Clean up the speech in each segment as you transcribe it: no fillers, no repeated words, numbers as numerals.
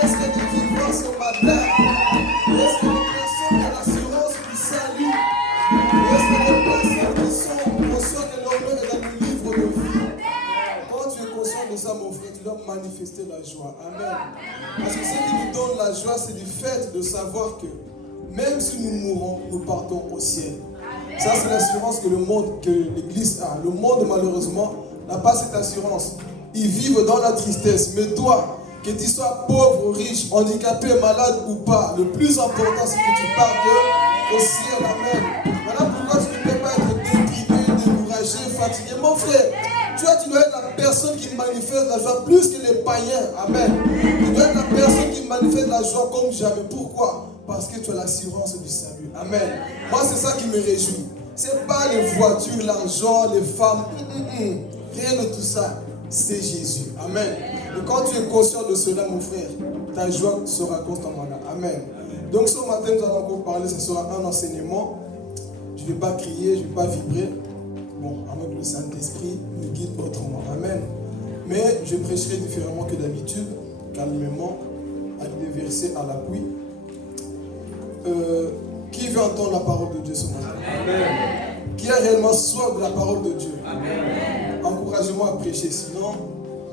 Est-ce que tu vivras ce matin? Est-ce que les personnes ont l'assurance du salut? Est-ce que les personnes qui sont conscientes de leur nom est dans le livre de vie? Quand tu es conscient de ça, mon frère, tu dois manifester la joie. Amen. Parce que ce qui nous donne la joie, c'est du fait de savoir que même si nous mourons, nous partons au ciel. Ça, c'est l'assurance que le monde, que l'Église a. Le monde, malheureusement, n'a pas cette assurance. Ils vivent dans la tristesse. Mais toi, que tu sois pauvre, riche, handicapé, malade ou pas, le plus important, c'est que tu partes au ciel. Amen. Voilà pourquoi tu ne peux pas être déprimé, découragé, fatigué. Mon frère, tu dois être la personne qui manifeste la joie plus que les païens. Amen. Tu dois être la personne qui manifeste la joie comme jamais. Pourquoi? Parce que tu as l'assurance du salut. Amen. Moi, c'est ça qui me réjouit. Ce n'est pas les voitures, l'argent, les femmes. Rien de tout ça. C'est Jésus. Amen. Et quand tu es conscient de cela, mon frère, ta joie sera constamment là. Amen. Donc ce matin, nous allons encore parler. Ce sera un enseignement. Je ne vais pas crier, je ne vais pas vibrer. Bon, avant que le Saint-Esprit nous guide autrement. Amen. Mais je prêcherai différemment que d'habitude, calmement, avec des versets à l'appui. Qui veut entendre la parole de Dieu ce matin? Amen. Qui a réellement soif de la parole de Dieu? Amen. Encouragez-moi à prêcher, sinon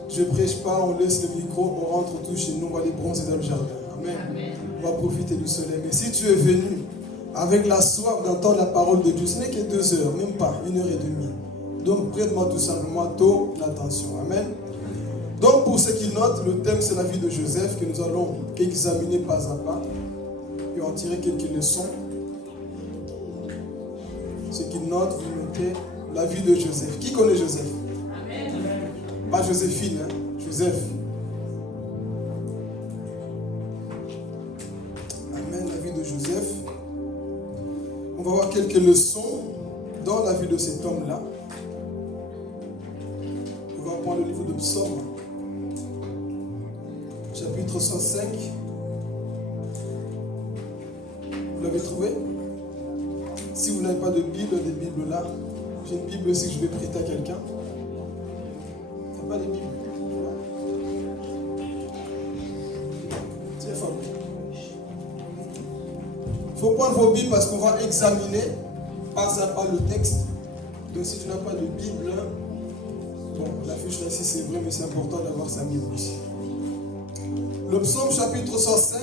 je ne prêche pas, on laisse le micro, on rentre tous chez nous, on va aller bronzer dans le jardin. Amen. Amen. On va profiter du soleil. Mais si tu es venu avec la soif d'entendre la parole de Dieu, ce n'est que 2 heures, même pas 1h30. Donc prête-moi tout simplement ton attention. Amen. Donc pour ceux qui notent, le thème c'est la vie de Joseph que nous allons examiner pas à pas et en tirer quelques leçons. Ceux qui notent, vous notez la vie de Joseph. Qui connaît Joseph? Amen. Pas Joséphine, hein? Joseph. Amen, la vie de Joseph. On va voir quelques leçons dans la vie de cet homme-là. On va prendre le livre de Psaume, chapitre 105. Vous l'avez trouvé? Si vous n'avez pas de Bible, des Bibles là, j'ai une Bible aussi que je vais prêter à quelqu'un. Tu n'as pas de Bible? Tiens, Fab. Il faut prendre vos Bibles parce qu'on va examiner pas à pas le texte. Donc si tu n'as pas de Bible, bon, la fiche là ici c'est vrai, mais c'est important d'avoir sa Bible aussi. Le psaume chapitre 105,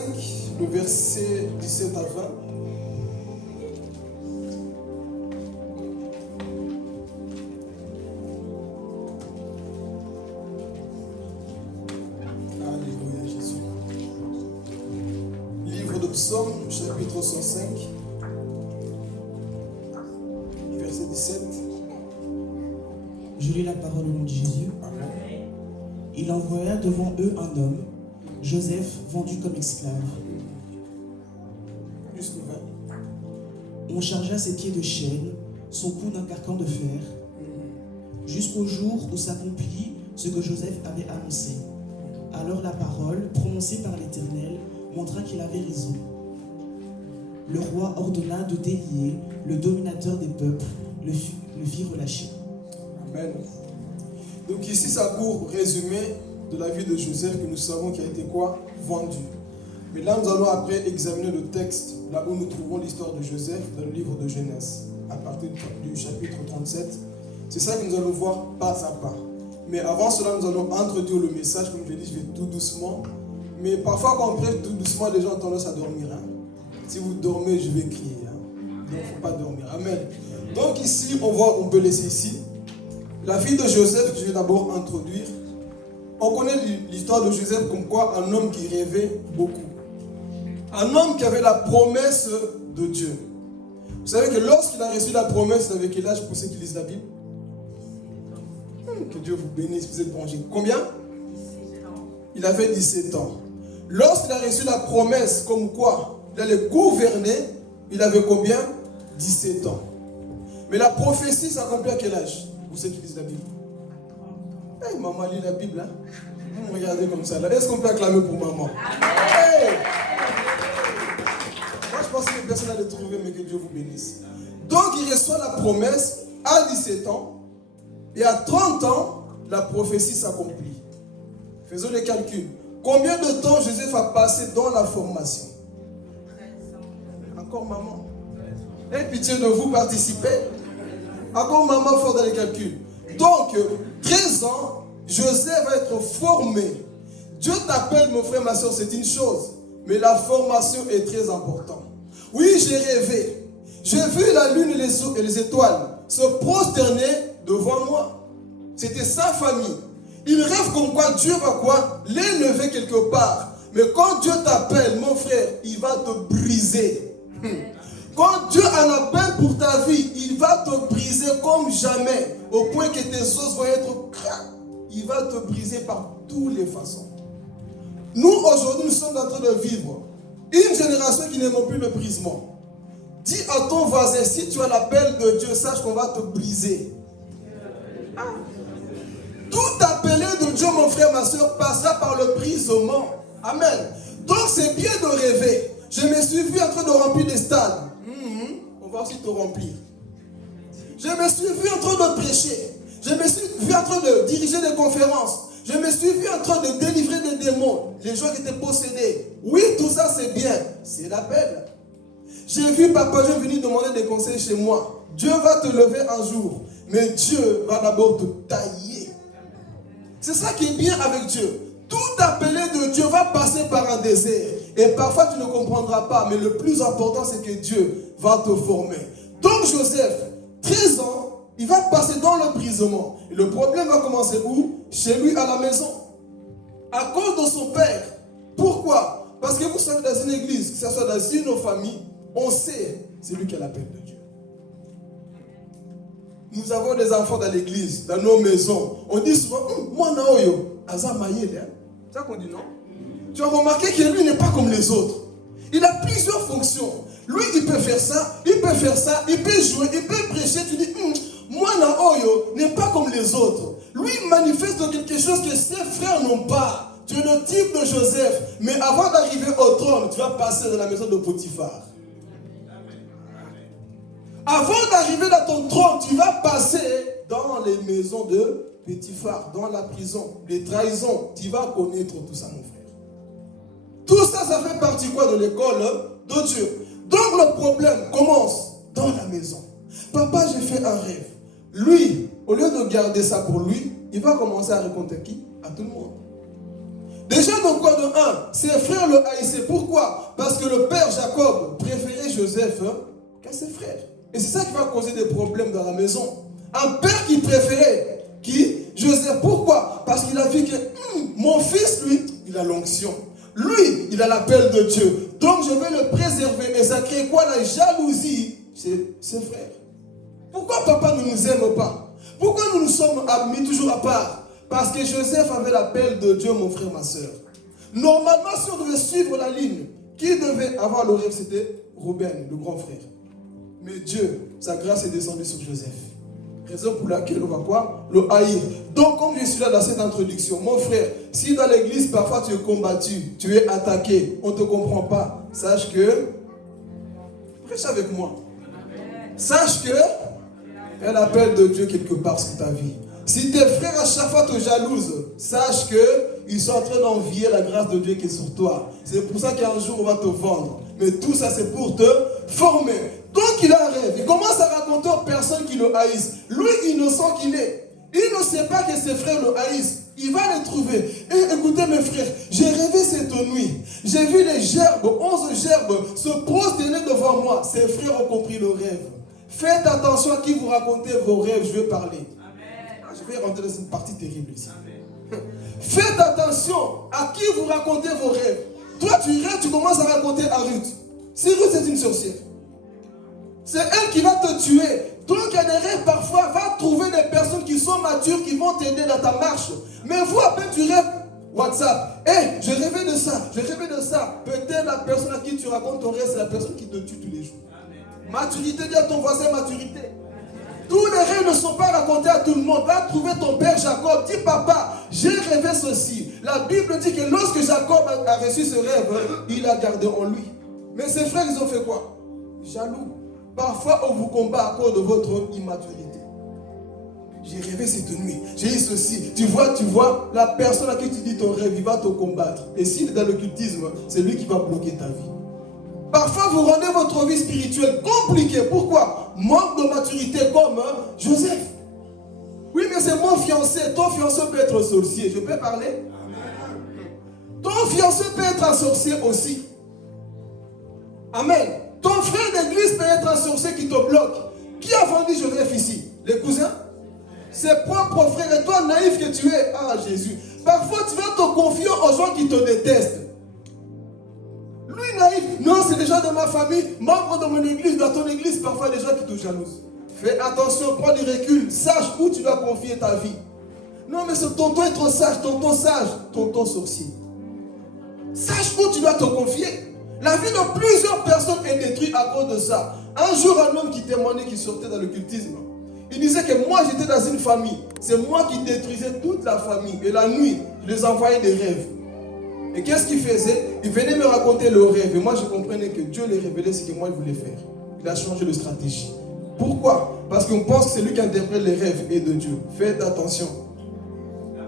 le verset 17 à 20. Alléluia Jésus. Livre de psaume chapitre 105, verset 17. Je lis la parole au nom de Jésus. Amen. Il envoya devant eux un homme, Joseph, vendu comme esclave. Jusqu'au 20. On chargea ses pieds de chaîne, son cou d'un carcan de fer, jusqu'au jour où s'accomplit ce que Joseph avait annoncé. Alors la parole, prononcée par l'Éternel, montra qu'il avait raison. Le roi ordonna de délier le dominateur des peuples, le fit relâcher. Amen. Donc ici, c'est un court résumé de la vie de Joseph que nous savons qui a été quoi? Vendu. Mais là, nous allons après examiner le texte, là où nous trouvons l'histoire de Joseph dans le livre de Genèse, à partir du chapitre 37. C'est ça que nous allons voir pas à pas. Mais avant cela, nous allons introduire le message. Comme je l'ai dit, je vais tout doucement. Mais parfois, quand on prêche tout doucement, les gens ont tendance à dormir. Hein? Si vous dormez, je vais crier. Hein? Donc, il ne faut pas dormir. Amen. Donc ici, on peut laisser ici. La vie de Joseph, je vais d'abord introduire. On connaît l'histoire de Joseph comme quoi un homme qui rêvait beaucoup. Un homme qui avait la promesse de Dieu. Vous savez que lorsqu'il a reçu la promesse, avec quel âge pour ceux qui lisent la Bible? Que Dieu vous bénisse, vous êtes branchés. Combien? 17 ans. Il avait 17 ans. Lorsqu'il a reçu la promesse comme quoi il allait gouverner, il avait combien? 17 ans. Mais la prophétie s'accomplit à quel âge? Vous ceux qui lisent la Bible? Hey, maman lit la Bible, hein? Vous me regardez comme ça. Est-ce qu'on peut acclamer pour maman? Hey! Moi, je pense que les personnes allaient trouver, mais que Dieu vous bénisse. Donc, il reçoit la promesse à 17 ans. Et à 30 ans, la prophétie s'accomplit. Faisons les calculs. Combien de temps Joseph a passé dans la formation? Encore maman. Aie pitié de vous participer. Encore maman fort dans les calculs. Donc, 13 ans, Joseph va être formé. Dieu t'appelle, mon frère, ma soeur, c'est une chose. Mais la formation est très importante. Oui, j'ai rêvé. J'ai vu la lune et les étoiles se prosterner devant moi. C'était sa famille. Il rêve comme quoi Dieu va quoi? L'élever quelque part. Mais quand Dieu t'appelle, mon frère, il va te briser. Quand Dieu en appelle pour ta vie, il va te briser comme jamais. Au point que tes os vont être crack. Il va te briser par toutes les façons. Nous, aujourd'hui, nous sommes en train de vivre une génération qui n'aime plus le brisement. Dis à ton voisin, si tu as l'appel de Dieu, sache qu'on va te briser. Tout appelé de Dieu, mon frère, ma soeur, passera par le brisement. Amen. Donc, c'est bien de rêver. Je me suis vu en train de remplir des stades. On va aussi te remplir. Je me suis vu en train de prêcher. Je me suis vu en train de diriger des conférences. Je me suis vu en train de délivrer des démons. Les gens qui étaient possédés. Oui, tout ça, c'est bien. C'est l'appel. J'ai vu Papa Dieu venir demander des conseils chez moi. Dieu va te lever un jour. Mais Dieu va d'abord te tailler. C'est ça qui est bien avec Dieu. Tout appelé de Dieu va passer par un désert. Et parfois tu ne comprendras pas. Mais le plus important, c'est que Dieu va te former. Donc Joseph, 13 ans, il va passer dans le brisement. Et le problème va commencer où? Chez lui à la maison. À cause de son père. Pourquoi? Parce que vous savez, dans une église, que ce soit dans une famille, on sait, c'est lui qui a l'appel de Dieu. Nous avons des enfants dans l'église, dans nos maisons. On dit souvent, moi, Naoyo, Azamaye, c'est ça qu'on dit, non? Tu as remarqué que lui n'est pas comme les autres. Il a plusieurs fonctions. Lui, il peut faire ça, il peut faire ça, il peut jouer, il peut prêcher. Tu dis, moi, Naoyo n'est pas comme les autres. Lui, il manifeste quelque chose que ses frères n'ont pas. Tu es le type de Joseph. Mais avant d'arriver au trône, tu vas passer dans la maison de Potiphar. Avant d'arriver dans ton trône, tu vas passer dans les maisons de Potiphar, dans la prison, les trahisons. Tu vas connaître tout ça, mon frère. Tout ça, ça fait partie quoi de l'école de Dieu. Donc le problème commence dans la maison. Papa, j'ai fait un rêve. Lui, au lieu de garder ça pour lui, il va commencer à raconter qui? À tout le monde. Déjà, dans quoi de un, ses frères le haïssaient. Pourquoi? Parce que le père Jacob préférait Joseph qu'à ses frères. Et c'est ça qui va causer des problèmes dans la maison. Un père qui préférait Joseph. Pourquoi? Parce qu'il a vu que mon fils, lui, il a l'onction. Lui, il a l'appel de Dieu. Donc, je vais le préserver. Et ça crée quoi? La jalousie chez ses frères. Pourquoi papa ne nous aime pas? Pourquoi nous nous sommes mis toujours à part? Parce que Joseph avait l'appel de Dieu, mon frère, ma soeur. Normalement, si on devait suivre la ligne, qui devait avoir le rêve? C'était Ruben, le grand frère. Mais Dieu, sa grâce est descendue sur Joseph. Raison pour laquelle on va quoi? Le haïr. Donc, comme je suis là dans cette introduction, mon frère, si dans l'église, parfois tu es combattu, tu es attaqué, on ne te comprend pas, sache que, prêche avec moi, sache que, il y a l'appel de Dieu quelque part sur ta vie. Si tes frères à chaque fois te jalousent, sache qu'ils sont en train d'envier la grâce de Dieu qui est sur toi. C'est pour ça qu'un jour on va te vendre. Mais tout ça c'est pour te former. Donc il a un rêve. Il commence à raconter aux personnes qui le haïssent. Lui, innocent qu'il est. Il ne sait pas que ses frères le haïssent. Il va les trouver. Et écoutez mes frères, j'ai rêvé cette nuit. J'ai vu les gerbes, 11 gerbes se prosterner devant moi. Ses frères ont compris le rêve. Faites attention à qui vous racontez vos rêves. Je vais parler. Je vais rentrer dans une partie terrible ici. Faites attention à qui vous racontez vos rêves. Toi, tu rêves, tu commences à raconter à Ruth. Si Ruth, c'est une sorcière, c'est elle qui va te tuer. Donc, il y a des rêves parfois. Va trouver des personnes qui sont matures, qui vont t'aider dans ta marche. Mais vous, à peine tu rêves, WhatsApp. Hey, je rêvais de ça, je rêvais de ça. Peut-être la personne à qui tu racontes ton rêve, c'est la personne qui te tue tous les jours. Maturité, dis à ton voisin maturité. Tous les rêves ne sont pas racontés à tout le monde. Va trouver ton père Jacob. Dis papa, j'ai rêvé ceci. La Bible dit que lorsque Jacob a reçu ce rêve, il a gardé en lui. Mais ses frères, ils ont fait quoi? Jaloux. Parfois, on vous combat à cause de votre immaturité. j'ai rêvé cette nuit, j'ai eu ceci. Tu vois, la personne à qui tu dis ton rêve, il va te combattre. Et s'il est dans l'occultisme, c'est lui qui va bloquer ta vie. Parfois, vous rendez votre vie spirituelle compliquée. Pourquoi? Manque de maturité comme Joseph. Oui, mais c'est mon fiancé. Ton fiancé peut être sorcier. Je peux parler? Ton fiancé peut être un sorcier aussi. Amen. Ton frère d'église peut être un sorcier qui te bloque. Qui a vendu Joseph ici? Les cousins? Ses propres frères. Et toi, naïf que tu es. Ah, Jésus. Parfois, tu vas te confier aux gens qui te détestent. Lui, naïf. Non, c'est des gens de ma famille, membres de mon église. Dans ton église, parfois, des gens qui te jalousent. Fais attention, prends du recul. Sache où tu dois confier ta vie. Non, mais ce tonton est trop sage. Tonton sorcier. Sache où tu dois te confier. La vie de plusieurs personnes est détruite à cause de ça. Un jour, un homme qui témoignait, qui sortait dans l'occultisme, il disait que moi, j'étais dans une famille. C'est moi qui détruisais toute la famille. Et la nuit, je les envoyais des rêves. Et qu'est-ce qu'il faisait? Il venait me raconter le rêve. Et moi, je comprenais que Dieu les révélait ce que moi, il voulait faire. Il a changé de stratégie. Pourquoi? Parce qu'on pense que c'est lui qui interprète les rêves et de Dieu. Faites attention.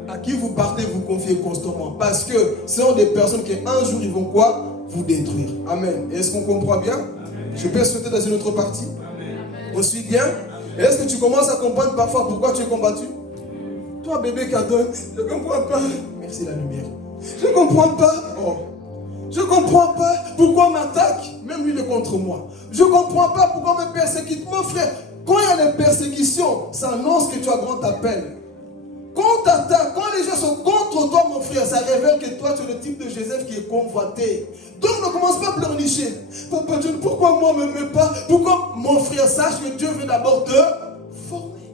À qui vous partez, vous confiez constamment. Parce que ce sont des personnes qui, un jour, ils vont quoi? Vous détruire. Amen. Est-ce qu'on comprend bien? Amen. Je peux sauter dans une autre partie? Amen. On suit bien? Est-ce que tu commences à comprendre parfois pourquoi tu es combattu? Toi, bébé Cadon, je ne comprends pas. Merci la lumière. Je ne comprends pas. Oh. Je ne comprends pas pourquoi on m'attaque. Même lui, il est contre moi. Je ne comprends pas pourquoi on me persécute. Mon frère, quand il y a des persécutions, ça annonce que tu as grand appel. Quand on t'attaque, quand les gens sont contre toi, mon frère, ça révèle que toi, tu es le type de Joseph qui est convoité. Donc ne commence pas à pleurnicher. Papa John, pourquoi moi ne m'aimez pas? Pourquoi mon frère sache que Dieu veut d'abord te former?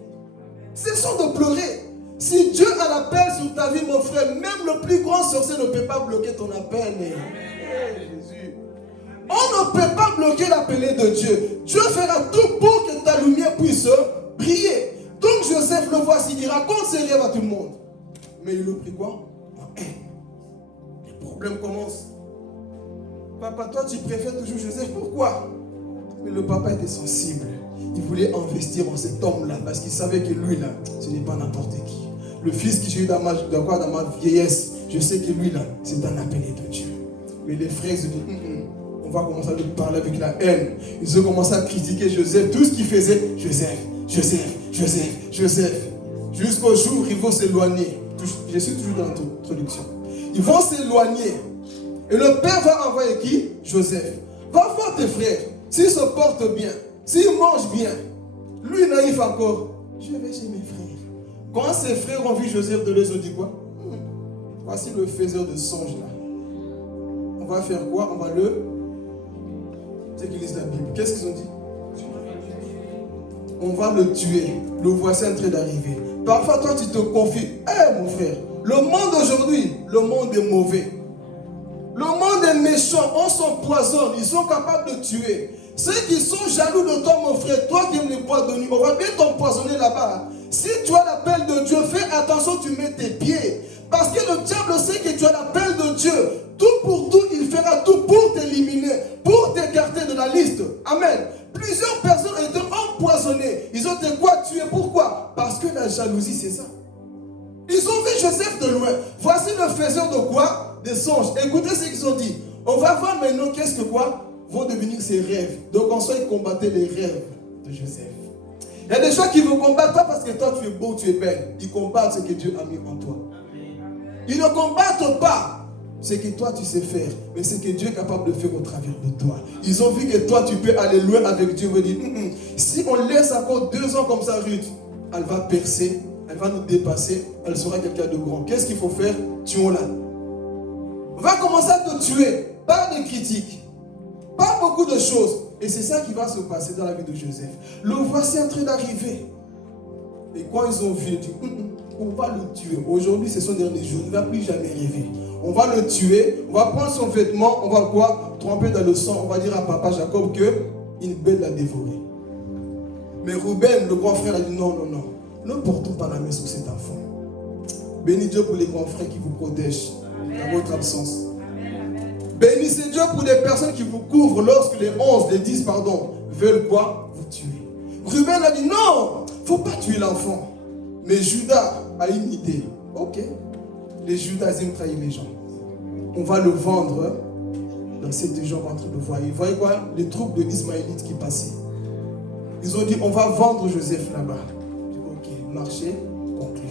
Cessons de pleurer. Si Dieu a l'appel sur ta vie, mon frère, même le plus grand sorcier ne peut pas bloquer ton appel. Jésus. On ne peut pas bloquer l'appelé de Dieu. Dieu fera tout pour que ta lumière puisse briller. Donc Joseph le voici, il raconte ses rêves à tout le monde. Mais il le prit quoi? Les problèmes commencent. Papa, toi tu préfères toujours Joseph, pourquoi? Mais le papa était sensible. Il voulait investir en cet homme-là parce qu'il savait que lui là, ce n'est pas n'importe qui. Le fils que j'ai eu dans ma vieillesse, je sais que lui là, c'est un appelé de Dieu. Mais les frères se disent, on va commencer à lui parler avec la haine. Ils ont commencé à critiquer Joseph, tout ce qu'il faisait, Joseph. Jusqu'au jour où ils vont s'éloigner. Je suis toujours dans l'introduction. Ils vont s'éloigner. Et le père va envoyer qui? Joseph. Va voir tes frères. S'ils se portent bien, s'ils mangent bien. Lui naïf encore. Je vais chez mes frères. Quand ses frères ont vu Joseph de les ont dit quoi? Voici le faiseur de songes là. On va faire quoi? On va le... C'est qu'ils lisent la Bible. Qu'est-ce qu'ils ont dit? On va le tuer. Le voici en train d'arriver. Parfois, toi, tu te confies. Mon frère, le monde aujourd'hui, le monde est mauvais. Le monde est méchant. On s'empoisonne. Ils sont capables de tuer. Ceux qui sont jaloux de toi, mon frère, toi qui aimes les boîtes de nuit, on va bien t'empoisonner là-bas. Si tu as l'appel de Dieu, fais attention, tu mets tes pieds. Parce que le diable sait que tu as l'appel de Dieu. Tout pour tout, il fera tout pour t'éliminer, pour t'écarter de la liste. Amen. Plusieurs personnes ont été empoisonnées. Ils ont été quoi tués? Pourquoi? Parce que la jalousie, c'est ça. Ils ont vu Joseph de loin. Voici le faiseur de quoi? Des songes. Écoutez ce qu'ils ont dit. On va voir maintenant qu'est-ce que quoi vont devenir ses rêves. Donc en soi, ils combattaient les rêves de Joseph. Il y a des gens qui ne vous combattent pas parce que toi tu es beau, tu es belle. Ils combattent ce que Dieu a mis en toi. Ils ne combattent pas ce que toi tu sais faire, mais ce que Dieu est capable de faire au travers de toi. Ils ont vu que toi tu peux aller loin avec Dieu. Ils disent, si on laisse encore 2 ans comme ça, Ruth, elle va percer, elle va nous dépasser, elle sera quelqu'un de grand. Qu'est-ce qu'il faut faire? Tuons-la. On va commencer à te tuer, pas de critiques, pas beaucoup de choses. Et c'est ça qui va se passer dans la vie de Joseph. Le voici en train d'arriver. Et quand ils ont vu, ils disent, on va le tuer. Aujourd'hui, ce sont derniers jours, il ne va plus jamais rêver. On va le tuer, on va prendre son vêtement, on va quoi? Tremper dans le sang, on va dire à papa Jacob qu'une bête l'a dévoré. Mais Ruben, le grand frère, a dit non. Ne portons pas la main sur cet enfant. Bénis Dieu pour les grands frères qui vous protègent dans votre absence. Bénissez Dieu pour des personnes qui vous couvrent lorsque les 10 veulent quoi? Vous tuer. Ruben a dit non, il ne faut pas tuer l'enfant. Mais Judas a une idée. Ok, les Judas aiment trahir les gens. On va le vendre dans ces gens en train de voir. Vous voyez quoi? Les troupes de Ismaélites qui passaient. Ils ont dit, on va vendre Joseph là-bas. Ok, marché conclu.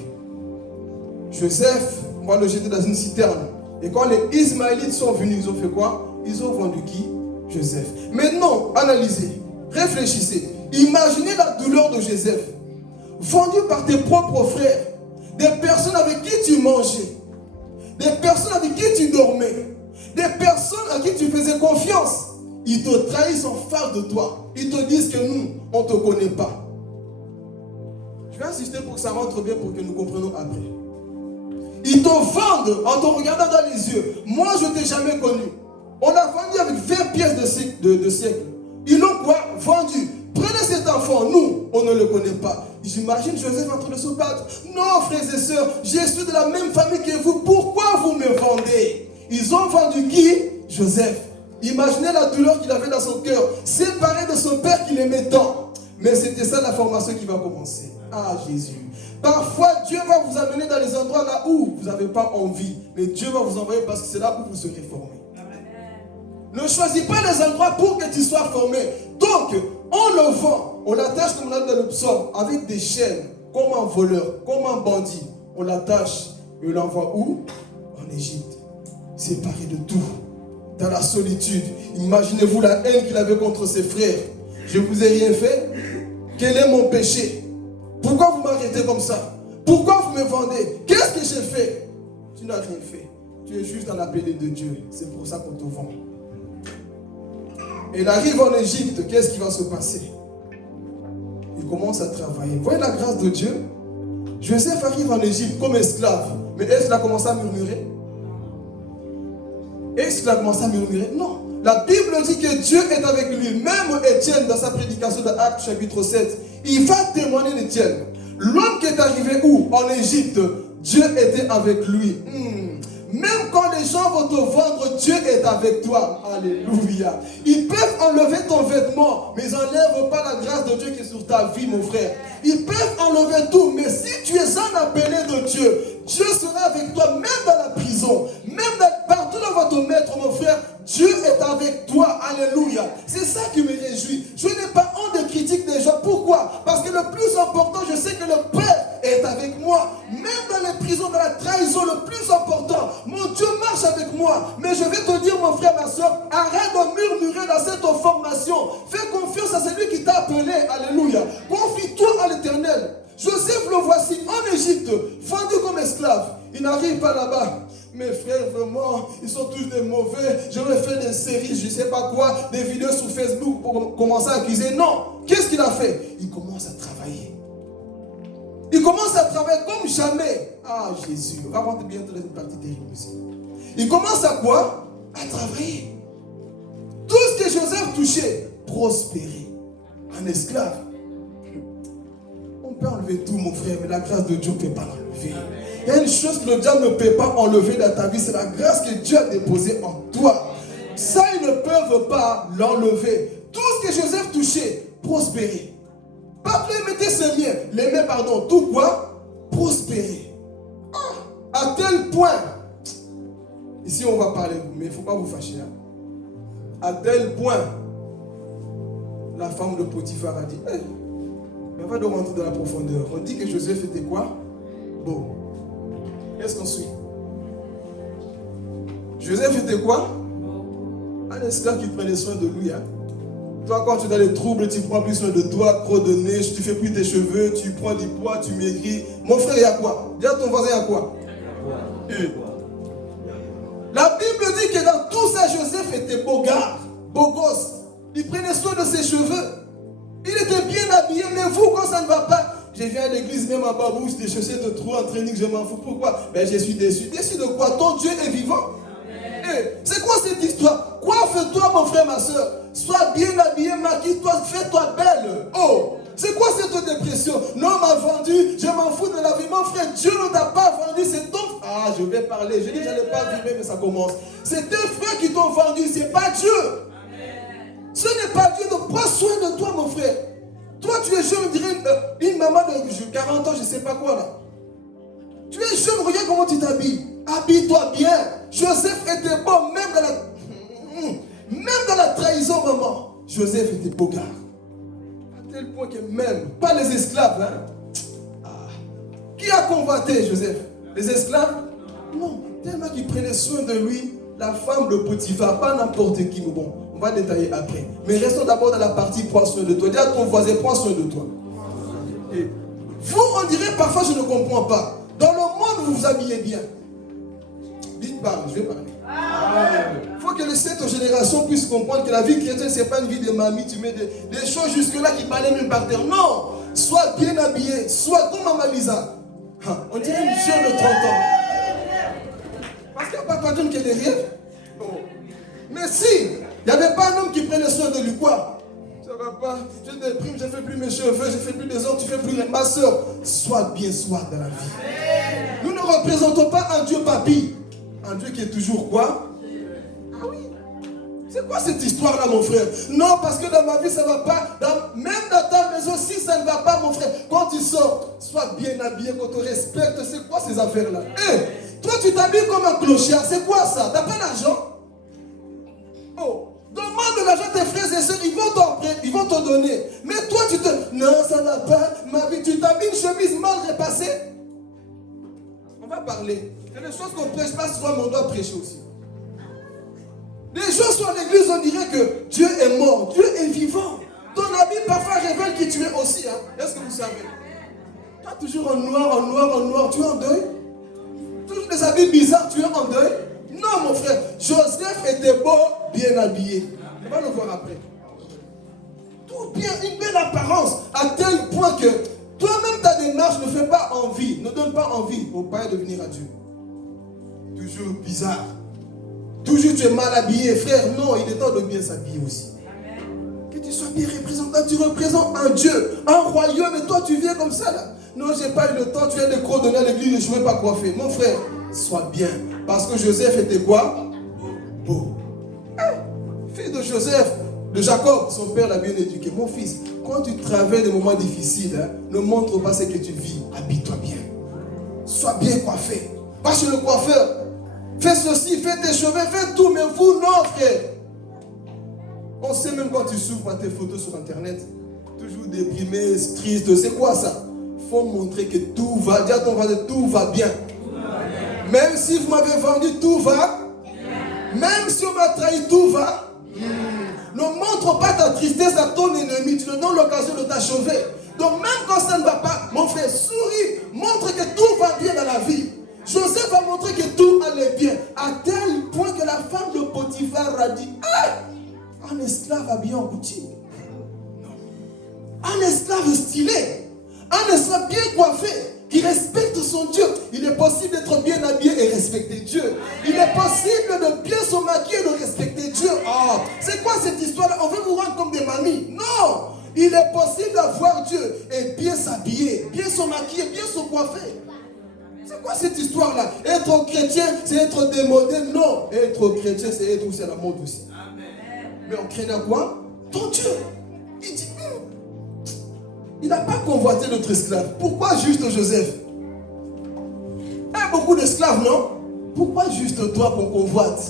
Joseph, on va le jeter dans une citerne. Et quand les Ismaélites sont venus, ils ont fait quoi? Ils ont vendu qui? Joseph. Maintenant, analysez, réfléchissez. Imaginez la douleur de Joseph. Vendu par tes propres frères. Des personnes avec qui tu mangeais. Des personnes avec qui tu dormais. Des personnes à qui tu faisais confiance. Ils te trahissent en face de toi. Ils te disent que nous, on ne te connaît pas. Je vais insister pour que ça rentre bien, pour que nous comprenions après. Ils te vendent en te regardant dans les yeux. Moi, je ne t'ai jamais connu. On a vendu avec 20 pièces de siècle. Ils l'ont quoi? Vendu. Prenez cet enfant, nous, on ne le connaît pas. J'imagine Joseph en train de se battre. Non, frères et sœurs, je suis de la même famille que vous. Pourquoi vous me vendez? Ils ont vendu qui? Joseph. Imaginez la douleur qu'il avait dans son cœur, séparé de son père qu'il aimait tant. Mais c'était ça la formation qui va commencer. Ah, Jésus. Parfois, Dieu va vous amener dans les endroits là où vous n'avez pas envie. Mais Dieu va vous envoyer parce que c'est là où vous serez formé. Ne choisis pas les endroits pour que tu sois formé. Donc, on le vend, on l'attache comme on a dans le psaume, avec des chaînes, comme un voleur, comme un bandit. On l'attache et on l'envoie où? En Égypte. Séparé de tout. Dans la solitude. Imaginez-vous la haine qu'il avait contre ses frères. Je ne vous ai rien fait. Quel est mon péché? Pourquoi vous m'arrêtez comme ça? Pourquoi vous me vendez? Qu'est-ce que j'ai fait? Tu n'as rien fait. Tu es juste un appelé de Dieu. C'est pour ça qu'on te vend. Il arrive en Égypte. Qu'est-ce qui va se passer? Il commence à travailler. Vous voyez la grâce de Dieu? Joseph arrive en Égypte comme esclave. Mais est-ce qu'il a commencé à murmurer? Est-ce qu'il a commencé à murmurer? Non. La Bible dit que Dieu est avec lui. Même Étienne, dans sa prédication de Actes chapitre 7, il va témoigner d'Étienne. L'homme qui est arrivé où? En Égypte. Dieu était avec lui. Même quand les gens vont te vendre, Dieu est avec toi. Alléluia. Ils peuvent enlever ton vêtement, mais ils n'enlèvent pas la grâce de Dieu qui est sur ta vie, mon frère. Ils peuvent enlever tout, mais si tu es un appelé de Dieu, Dieu sera avec toi, même dans la prison, même partout où on va te mettre, mon frère. Dieu est avec toi. Alléluia. C'est ça qui me réjouit. Je n'ai pas honte de critiquer des gens. Pourquoi? Parce que le plus important, je sais que le Père est avec moi. Même dans les prisons, dans la trahison, le plus important, mon Dieu marche avec moi. Mais je vais te dire, mon frère, ma soeur, arrête de murmurer dans cette formation. Fais confiance à celui qui t'a appelé. Alléluia. Confie-toi à l'Éternel. Joseph, le voici en Égypte, vendu comme esclave. Il n'arrive pas là-bas. Mes frères, vraiment, ils sont tous des mauvais. J'aurais fait des séries, je ne sais pas quoi, des vidéos sur Facebook pour commencer à accuser. Non. Qu'est-ce qu'il a fait? Il commence à travailler. Il commence à travailler comme jamais. Ah, Jésus. On va rentrer bientôt dans une partie terrible aussi. Il commence à quoi? À travailler. Tout ce que Joseph touchait, prospérer. Un esclave. On peut enlever tout, mon frère, mais la grâce de Dieu ne peut pas l'enlever. Il y a une chose que le diable ne peut pas enlever dans ta vie, c'est la grâce que Dieu a déposée en toi. Ça, ils ne peuvent pas l'enlever. Tout ce que Joseph touchait, prospérer. Pas que les mettait ses liens, les mains, pardon, tout quoi? Prospérer. À tel point, ici on va parler, mais il ne faut pas vous fâcher. À tel point, la femme de Potiphar a dit, hey, mais on va donc rentrer dans la profondeur. On dit que Joseph était quoi? Beau. Qu'est-ce qu'on suit? Joseph était quoi? Un esclave qui prenait soin de lui. Hein? Toi, quand tu as les troubles, tu prends plus soin de toi, croc de nez, tu fais plus tes cheveux, tu prends du poids, tu maigris. Mon frère, il y a quoi? Dis à ton voisin, il y a quoi? La Bible dit que dans tout ça, Joseph était beau gars, beau gosse. Il prenait soin de ses cheveux. Il était bien habillé, mais vous, quand ça ne va pas, je viens à l'église, même à babouche, des chaussettes de trou en training, je m'en fous. Pourquoi? Ben, je suis déçu. Déçu de quoi? Ton Dieu est vivant. Hey, c'est quoi cette histoire? Coiffe-toi, mon frère, ma soeur. Sois bien habillé, maquille-toi, fais-toi belle. Oh, c'est quoi cette dépression? Non, m'a vendu, je m'en fous de la vie. Mon frère, Dieu ne t'a pas vendu, c'est ton... Ah, je vais parler. Je dis que je n'allais pas vivre, mais ça commence. C'est tes frères qui t'ont vendu, c'est pas Dieu. Ce n'est pas Dieu, donc prends soin de toi, mon frère. Toi, tu es jeune, on dirait une maman de 40 ans, je ne sais pas quoi là. Tu es jeune, regarde comment tu t'habilles. Habille-toi bien. Joseph était bon, même dans la trahison, maman. Joseph était beau gars. À tel point que même, pas les esclaves, hein. Qui a convoité Joseph? Les esclaves? Non, tellement qu'il prenait soin de lui. La femme de Potiphar, pas n'importe qui, mais bon, on va détailler après. Mais restons d'abord dans la partie prends soin de toi. Dis à ton voisin, prends soin de toi. Et vous, on dirait parfois, je ne comprends pas. Dans le monde, vous vous habillez bien. Dites pas, je vais parler. Il faut que cette génération puisse comprendre que la vie chrétienne, ce n'est pas une vie de mamie. Tu mets des choses jusque-là qui parlaient même par terre. Non, sois bien habillé, sois comme Maman Lisa. On dirait une jeune de 30 ans. Parce qu'il n'y a pas Papa qui est derrière. Oh. Mais si, il n'y avait pas un homme qui prenait soin de lui, quoi? Ça va pas, je déprime, je ne fais plus mes cheveux, je ne fais plus des ordres, tu ne fais plus rien. Ma soeur, sois bien, sois dans la vie. Nous ne représentons pas un Dieu papy. Un Dieu qui est toujours quoi? Ah oui. C'est quoi cette histoire-là, mon frère? Non, parce que dans ma vie, ça ne va pas. Même dans ta maison, si ça ne va pas, mon frère, quand tu sors, sois bien habillé, qu'on te respecte. C'est quoi ces affaires-là? Toi, tu t'habilles comme un clochard. C'est quoi ça? T'as pas d'argent? Oh, demande de l'argent à tes frères et sœurs, ils vont te donner. Mais toi, non, ça ne va pas. Ma vie, tu t'habilles une chemise mal repassée. On va parler. Il y a des choses qu'on ne prêche pas souvent, mais on doit prêcher aussi. Les gens sont à l'église, on dirait que Dieu est mort, Dieu est vivant. Ton habit parfois révèle qui tu es aussi. Hein? Est-ce que vous savez? Toi, toujours en noir, tu es en deuil? Toujours des habits bizarres, tu es en deuil? Non, mon frère, Joseph était beau, bien habillé. On va le voir après. Tout bien, une belle apparence, à tel point que toi-même ta démarche ne fait pas envie, ne donne pas envie au Père de venir à Dieu. Toujours bizarre. Toujours tu es mal habillé, frère. Non, il est temps de bien s'habiller aussi. Amen. Que tu sois bien représentant, tu représentes un Dieu, un royaume, et toi tu viens comme ça là. Non, j'ai pas eu le temps, tu es de cours donner à l'église, je ne suis pas coiffé. Mon frère, sois bien. Parce que Joseph était quoi? Beau. Fils de Joseph, de Jacob, son père l'a bien éduqué. Mon fils, quand tu traverses des moments difficiles, ne montre pas ce que tu vis. Habille-toi bien. Sois bien coiffé. Va chez le coiffeur. Fais ceci, fais tes cheveux, fais tout. Mais vous, non, frère. On sait même quand tu souffres à tes photos sur Internet. Toujours déprimé, triste. C'est quoi ça? Il faut montrer que tout va. Dis à ton voisin, tout va bien. Même si vous m'avez vendu, tout va. Même si on m'a trahi, tout va. Ne montre pas ta tristesse à ton ennemi. Tu lui donnes l'occasion de t'achever. Donc même quand ça ne va pas, mon frère, souris. Montre que tout va bien dans la vie. Joseph a montré que tout allait bien. À tel point que la femme de Potiphar a dit, un esclave habillé en boutique. Un esclave stylé. Un esclave bien coiffé. Qui respecte son Dieu. Il est possible d'être bien habillé et respecter Dieu. Il est possible de bien se maquiller et de respecter Dieu. Oh, c'est quoi cette histoire-là? On veut vous rendre comme des mamies. Non. Il est possible d'avoir Dieu et bien s'habiller, bien se maquiller, bien se coiffer. C'est quoi cette histoire-là? Être chrétien, c'est être démodé? Non. Être chrétien, c'est être aussi à la mode aussi. Amen. Mais on craignait quoi? Ton Dieu. Il dit, il n'a pas convoité notre esclave. Pourquoi juste Joseph? Il y a beaucoup d'esclaves, non? Pourquoi juste toi qu'on convoite?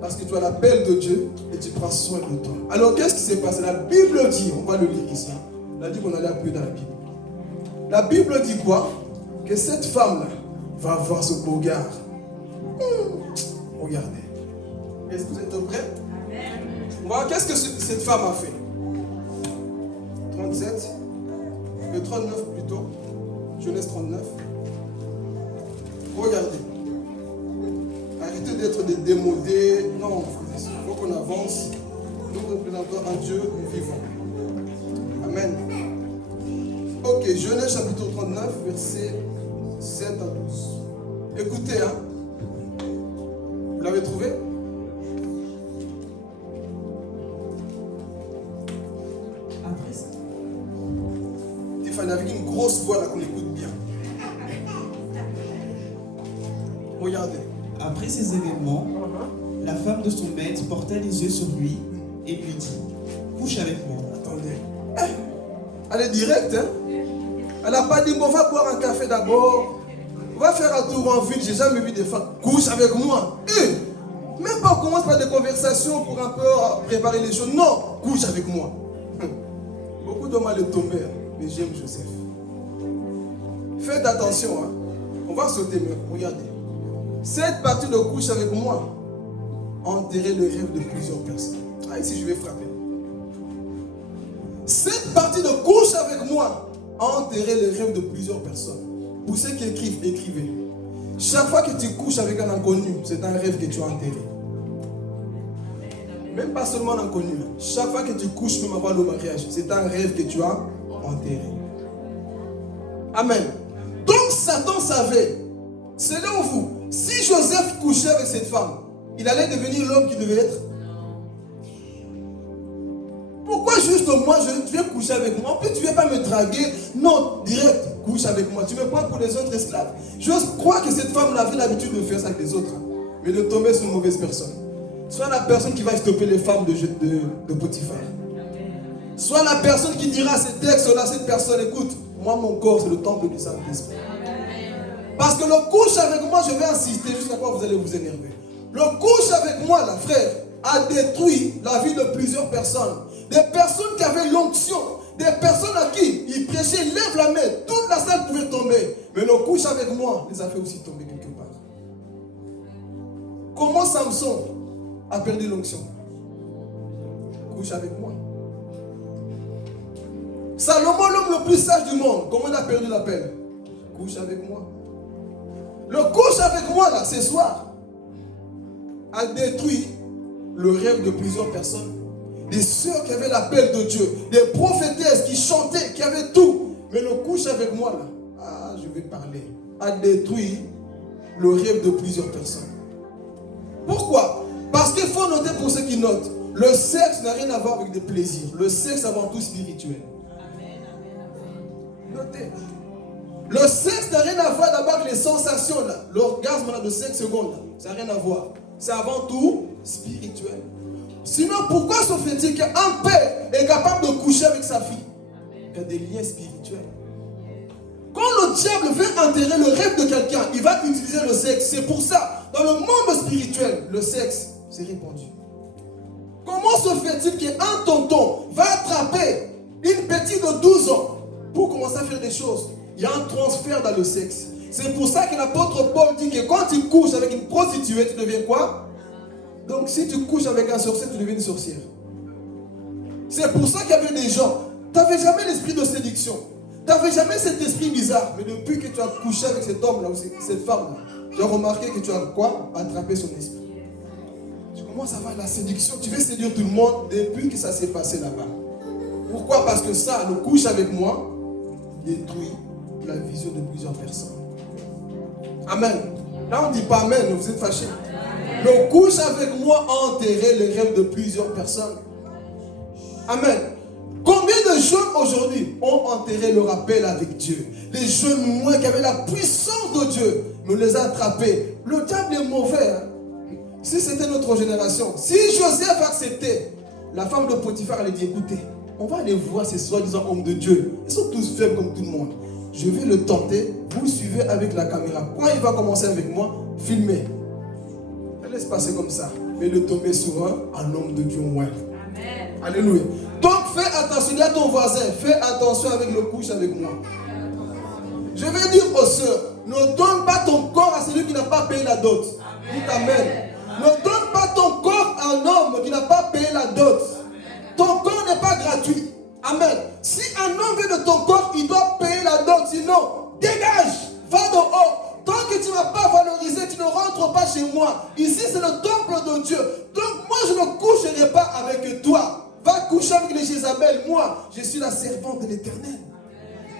Parce que tu as l'appel de Dieu et tu prends soin de toi. Alors qu'est-ce qui s'est passé? La Bible dit, on va le lire ici. On a dit qu'on allait appuyer dans la Bible. La Bible dit quoi? Que cette femme-là va avoir ce beau gars. Regardez. Est-ce que vous êtes prêts? Voilà, qu'est-ce que cette femme a fait? 37. Le 39 plutôt. Genèse 39. Regardez. Arrêtez d'être des démodés. Non, il faut qu'on avance. Nous représentons un Dieu vivant. Amen. Ok, Genèse chapitre 39, versets 7 à 12. Écoutez, hein. Vous l'avez trouvé? Après ça. Tiffany, avec une grosse voix là qu'on écoute bien. Regardez. Après ces événements, la femme de son maître porta les yeux sur lui et lui dit, couche avec moi. Attendez. Elle est directe, hein? Elle n'a pas dit, bon, on va boire un café d'abord. On va faire un tour en ville. J'ai jamais vu des femmes. Couche avec moi. Même pas on commence par des conversations pour un peu préparer les choses. Non, couche avec moi. Beaucoup d'hommes allaient tomber, hein, mais j'aime Joseph. Faites attention, hein. On va sauter, mais regardez. Cette partie de couche avec moi a enterré le rêve de plusieurs personnes. Ah, ici je vais frapper. Cette partie de couche avec moi a enterré le rêve de plusieurs personnes. Pour ceux qui écrivent, écrivez. Chaque fois que tu couches avec un inconnu, c'est un rêve que tu as enterré. Même pas seulement un inconnu. Chaque fois que tu couches, même avant le mariage, c'est un rêve que tu as enterré. Amen. Donc Satan savait, selon vous, si Joseph couchait avec cette femme, il allait devenir l'homme qu'il devait être. Pourquoi juste moi, tu viens coucher avec moi? En plus, tu ne viens pas me draguer. Non, direct, couche avec moi. Tu me prends pour les autres esclaves. Je crois que cette femme avait l'habitude de faire ça avec les autres, mais de tomber sur une mauvaise personne. Soit la personne qui va stopper les femmes de Potiphar. Soit la personne qui dira à cet texte-là, cette personne, écoute, moi mon corps c'est le temple du Saint-Esprit. Parce que le couche avec moi, je vais insister jusqu'à quoi vous allez vous énerver. Le couche avec moi, là, frère, a détruit la vie de plusieurs personnes. Des personnes qui avaient l'onction, des personnes à qui il prêchait, lève la main, toute la salle pouvait tomber. Mais le couche avec moi les a fait aussi tomber quelque part. Comment Samson a perdu l'onction? Couche avec moi. Salomon, l'homme le plus sage du monde, comment il a perdu la peine? Couche avec moi. Le couche avec moi, là, ce soir, a détruit le rêve de plusieurs personnes. Des sœurs qui avaient l'appel de Dieu, des prophétesses qui chantaient, qui avaient tout. Mais le couche avec moi, là, je vais parler, a détruit le rêve de plusieurs personnes. Pourquoi? Parce qu'il faut noter pour ceux qui notent, le sexe n'a rien à voir avec des plaisirs. Le sexe avant tout spirituel. Notez. Le sexe n'a rien à voir d'abord avec les sensations, l'orgasme de 5 secondes, là. Ça n'a rien à voir. C'est avant tout spirituel. Sinon, pourquoi se fait-il qu'un père est capable de coucher avec sa fille? Il y a des liens spirituels. Quand le diable veut enterrer le rêve de quelqu'un, il va utiliser le sexe. C'est pour ça, dans le monde spirituel, le sexe, c'est répandu. Comment se fait-il qu'un tonton va attraper une petite de 12 ans pour commencer à faire des choses? Il y a un transfert dans le sexe. C'est pour ça que l'apôtre Paul dit que quand tu couches avec une prostituée, tu deviens quoi? Donc si tu couches avec un sorcier, tu deviens une sorcière. C'est pour ça qu'il y avait des gens, tu n'avais jamais l'esprit de séduction. Tu n'avais jamais cet esprit bizarre. Mais depuis que tu as couché avec cet homme-là ou cette femme-là, tu as remarqué que tu as quoi? Attrapé son esprit. Tu commences à avoir la séduction. Tu veux séduire tout le monde depuis que ça s'est passé là-bas. Pourquoi? Parce que ça, le couche avec moi, détruit la vision de plusieurs personnes. Amen. Là, on ne dit pas amen, vous êtes fâchés. Le couche avec moi a enterré les rêves de plusieurs personnes. Amen. Combien de jeunes aujourd'hui ont enterré leur appel avec Dieu? Les jeunes moins qui avaient la puissance de Dieu, nous les a attrapés. Le diable est mauvais. Hein? Si c'était notre génération, si Joseph acceptait, la femme de Potiphar allait dire, écoutez, on va aller voir ces soi-disant hommes de Dieu. Ils sont tous faibles comme tout le monde. Je vais le tenter, vous suivez avec la caméra. Quand il va commencer avec moi, filmez. Laisse passer comme ça. Mais de tomber sur un homme de Dieu. Ouais. Amen. Alléluia. Donc fais attention, dis à ton voisin, fais attention avec le couche avec moi. Je vais dire aux sœurs, ne donne pas ton corps à celui qui n'a pas payé la dot. Dites amen. Ne donne pas ton corps à un homme qui n'a pas payé la dot. Ton corps n'est pas gratuit. Amen. Si un homme veut de ton corps, il doit payer la dot. Sinon, dégage, va dehors. Tant que tu ne m'as pas valorisé, tu ne rentres pas chez moi. Ici, c'est le temple de Dieu. Donc, moi, je ne coucherai pas avec toi. Va coucher avec les Jézabel. Moi, je suis la servante de l'Éternel.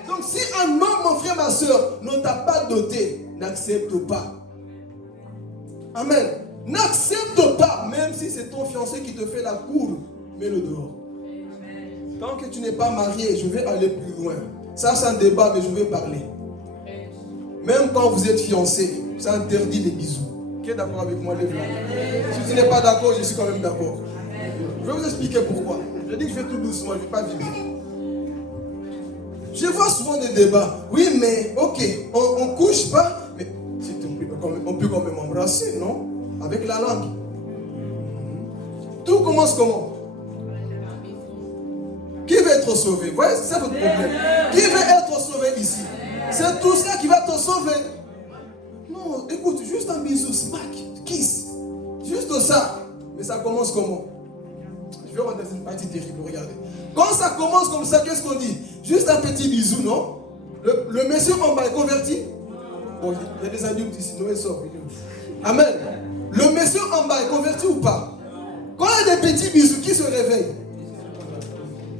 Donc, si un homme, mon frère, ma soeur, ne t'a pas doté, n'accepte pas. Amen. N'accepte pas, même si c'est ton fiancé qui te fait la cour, mets-le dehors. Tant que tu n'es pas marié, je vais aller plus loin. Ça, c'est un débat, mais je vais parler. Même quand vous êtes fiancé, ça interdit les bisous. Qui est d'accord avec moi, lève la main. Si tu n'es pas d'accord, je suis quand même d'accord. Je vais vous expliquer pourquoi. Je dis que je fais tout doucement, je ne vais pas vibrer. Je vois souvent des débats. Oui, mais ok, on couche pas. Mais on peut quand même embrasser, non? Avec la langue. Tout commence comment? Qui veut être sauvé? Vous voyez, c'est votre problème. Qui veut être sauvé ici? C'est tout ça qui va te sauver. Non, écoute, juste un bisou, smack, kiss. Juste ça. Mais ça commence comment? Je vais rentrer dans une partie terrible, regardez. Quand ça commence comme ça, qu'est-ce qu'on dit? Juste un petit bisou, non? Le monsieur en bas est converti? Bon, il y a des adultes ici, Noé sort. Amen. Le monsieur en bas est converti ou pas? Quand il y a des petits bisous, qui se réveille?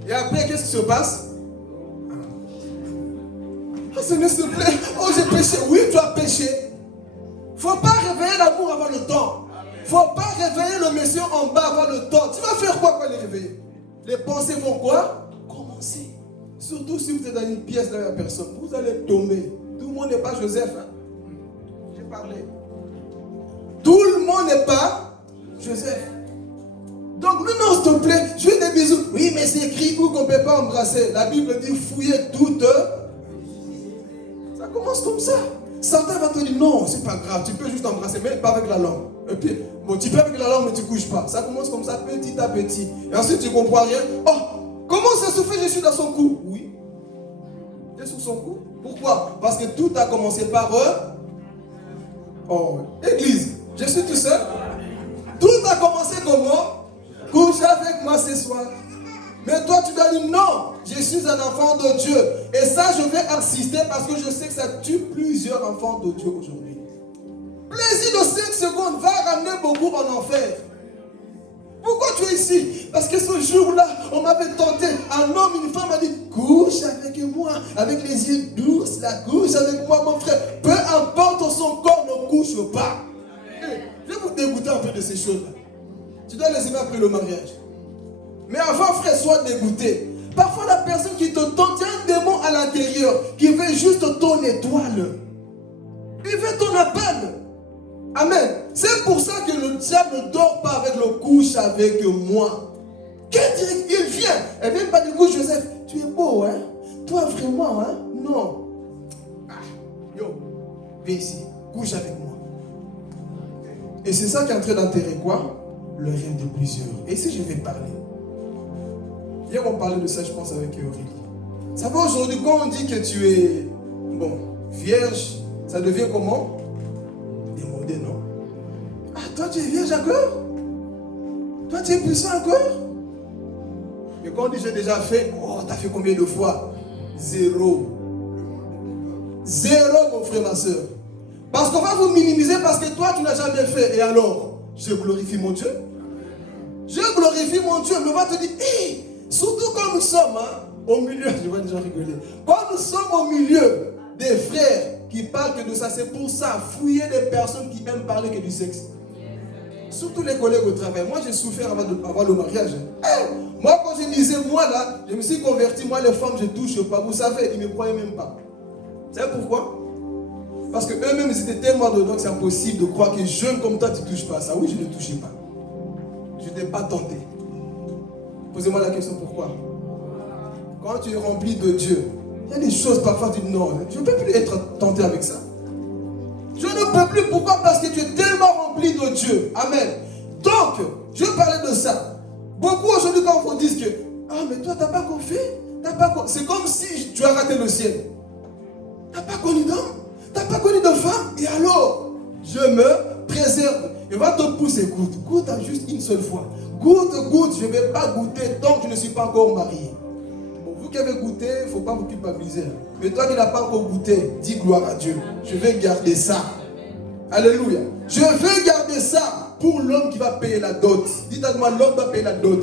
Et après, qu'est-ce qui se passe? Ah, Seigneur, s'il te plaît. Oh, j'ai péché. Oui, tu as péché. Faut pas réveiller l'amour avant le temps. Faut pas réveiller le monsieur en bas avant le temps. Tu vas faire quoi quand il est réveillé? Les pensées vont quoi? Commencer. Surtout si vous êtes dans une pièce de la personne. Vous allez tomber. Tout le monde n'est pas Joseph. Hein? J'ai parlé. Tout le monde n'est pas Joseph. Donc, non, s'il te plaît, je fais des bisous. Oui, mais c'est écrit où qu'on ne peut pas embrasser. La Bible dit fouiller toutes. Ça commence comme ça. Satan va te dire non, c'est pas grave, tu peux juste embrasser, mais pas avec la langue. Et puis, bon, tu peux avec la langue, mais tu ne couches pas. Ça commence comme ça, petit à petit. Et ensuite, tu ne comprends rien. Oh, comment ça se fait, je suis dans son cou? Oui. Tu es sous son cou? Pourquoi? Parce que tout a commencé par eux. Oh, église, je suis tout seul. Tout a commencé comment? Couche avec moi ce soir. Mais toi, tu dois dire non, je suis un enfant de Dieu. Et ça, je vais insister parce que je sais que ça tue plusieurs enfants de Dieu aujourd'hui. Plaisir de 5 secondes va ramener beaucoup en enfer. Pourquoi tu es ici? Parce que ce jour-là, on m'avait tenté. Un homme, une femme m'a dit, couche avec moi, avec les yeux douces, la couche avec moi, mon frère. Peu importe son corps, ne couche pas. Je vais vous dégoûter un peu de ces choses-là. Tu dois les aimer après le mariage. Mais avant, frère, sois dégoûté. Parfois, la personne qui te tente, il y a un démon à l'intérieur qui veut juste ton étoile. Il veut ton appel. Amen. C'est pour ça que le diable ne dort pas avec le couche avec moi. Il vient. Elle ne vient pas du coup, Joseph. Tu es beau, hein? Toi, vraiment, hein? Non. Ah, yo, viens ici. Couche avec moi. Et c'est ça qui est en train d'enterrer quoi? Le rêve de plusieurs. Et si je vais parler? Hier, on parlait de ça, je pense, avec Aurélie. Ça va aujourd'hui, quand on dit que tu es, bon, vierge, ça devient comment? Démodé, non? Ah, toi, tu es vierge encore? Toi, tu es puissant encore? Mais quand on dit j'ai déjà fait, oh, t'as fait combien de fois? 0. 0, mon frère, ma soeur. Parce qu'on va vous minimiser parce que toi, tu n'as jamais fait. Et alors, je glorifie mon Dieu. Je glorifie mon Dieu. Mais on va te dire, hé, surtout quand nous sommes au milieu, je vois des gens rigoler. Quand nous sommes au milieu des frères qui parlent que de ça, c'est pour ça, fouiller des personnes qui aiment parler que du sexe. Surtout les collègues au travail. Moi, j'ai souffert avant le mariage. Moi, quand je disais, moi là, je me suis converti, moi les femmes, je ne touche pas. Vous savez, ils ne me croyaient même pas. Vous savez pourquoi? Parce qu'eux-mêmes, ils étaient tellement dedans que c'est impossible de croire que jeune comme toi, tu ne touches pas ça. Oui, je ne touchais pas. Je n'étais pas tenté. Posez-moi la question, pourquoi? Quand tu es rempli de Dieu, il y a des choses parfois, tu dis non, je ne peux plus être tenté avec ça. Je ne peux plus, pourquoi? Parce que tu es tellement rempli de Dieu. Amen. Donc, je parlais de ça. Beaucoup aujourd'hui, quand on vous dit que, ah, mais toi, tu n'as pas confié, c'est comme si tu as raté le ciel. Tu n'as pas connu d'homme, tu n'as pas connu de femme, et alors, je me préserve. Il va te pousser, goûte à juste une seule fois. Goûte, je ne vais pas goûter tant que je ne suis pas encore marié. Bon, vous qui avez goûté, il ne faut pas vous culpabiliser. Mais toi qui n'as pas encore goûté, dis gloire à Dieu. Je vais garder ça. Alléluia. Je vais garder ça pour l'homme qui va payer la dot. Dites à moi, l'homme va payer la dot.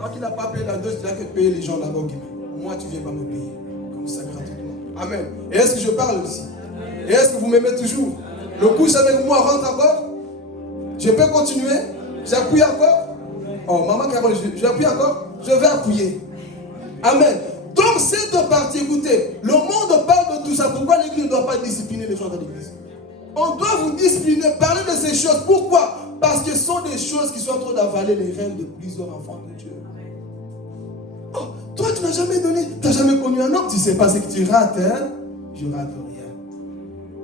Tant qu'il n'a pas payé la dot, il a que payer les gens là-bas. Moi, tu ne viens pas me payer. Comme ça, gratuitement. Amen. Et est-ce que je parle aussi? Et est-ce que vous m'aimez toujours? Le couche avec moi rentre encore? Je peux continuer? J'appuie encore? Oh, maman Carole, j'appuie encore? Je vais appuyer. Amen. Donc, cette partie, écoutez, le monde parle de tout ça. Pourquoi l'église ne doit pas discipliner les gens de l'église? On doit vous discipliner, parler de ces choses. Pourquoi? Parce que ce sont des choses qui sont en train d'avaler les rêves de plusieurs enfants de Dieu. Oh, toi, tu n'as m'as jamais donné, tu n'as jamais connu un homme, tu ne sais pas ce que tu rates, hein? Je rate rien.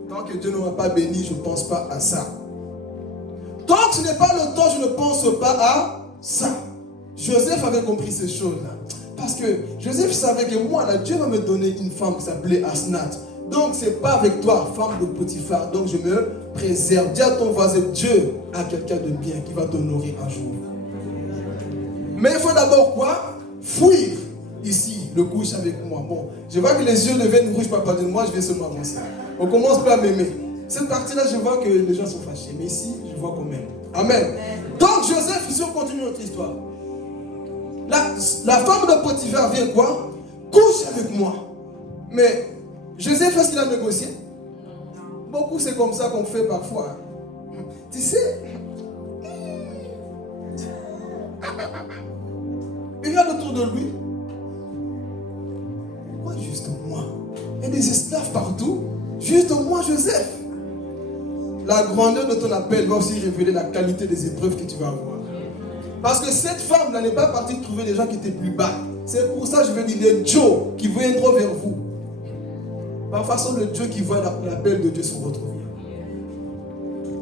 Tant que Dieu ne m'a pas béni, je ne pense pas à ça. Tant que ce n'est pas le temps, je ne pense pas à ça. Joseph avait compris ces choses-là. Parce que Joseph savait que moi, là, Dieu va me donner une femme qui s'appelait Asnath. Donc, ce n'est pas avec toi, femme de Potiphar. Donc, je me préserve. Dis à ton voisin, Dieu a quelqu'un de bien qui va t'honorer un jour. Mais il faut d'abord quoi? Fuir. Ici, le couche avec moi. Bon, je vois que les yeux deviennent rouges, papa de moi, je vais seulement avancer. On commence pas à m'aimer. Cette partie-là, je vois que les gens sont fâchés. Mais ici, je vois quand même. Amen. Donc, Joseph, ici, on continue notre histoire. La femme de Potiphar vient quoi? Couche avec moi. Mais Joseph, est-ce qu'il a négocié? Beaucoup, c'est comme ça qu'on fait parfois. Tu sais, il regarde autour de lui. Pourquoi juste moi? Il y a des esclaves partout. Juste moi, Joseph. La grandeur de ton appel va aussi révéler la qualité des épreuves que tu vas avoir. Parce que cette femme-là n'est pas partie trouver des gens qui étaient plus bas. C'est pour ça que je veux dire des Joe qui viendront vers vous. Par façon de Dieu qui voit l'appel de Dieu sur votre vie.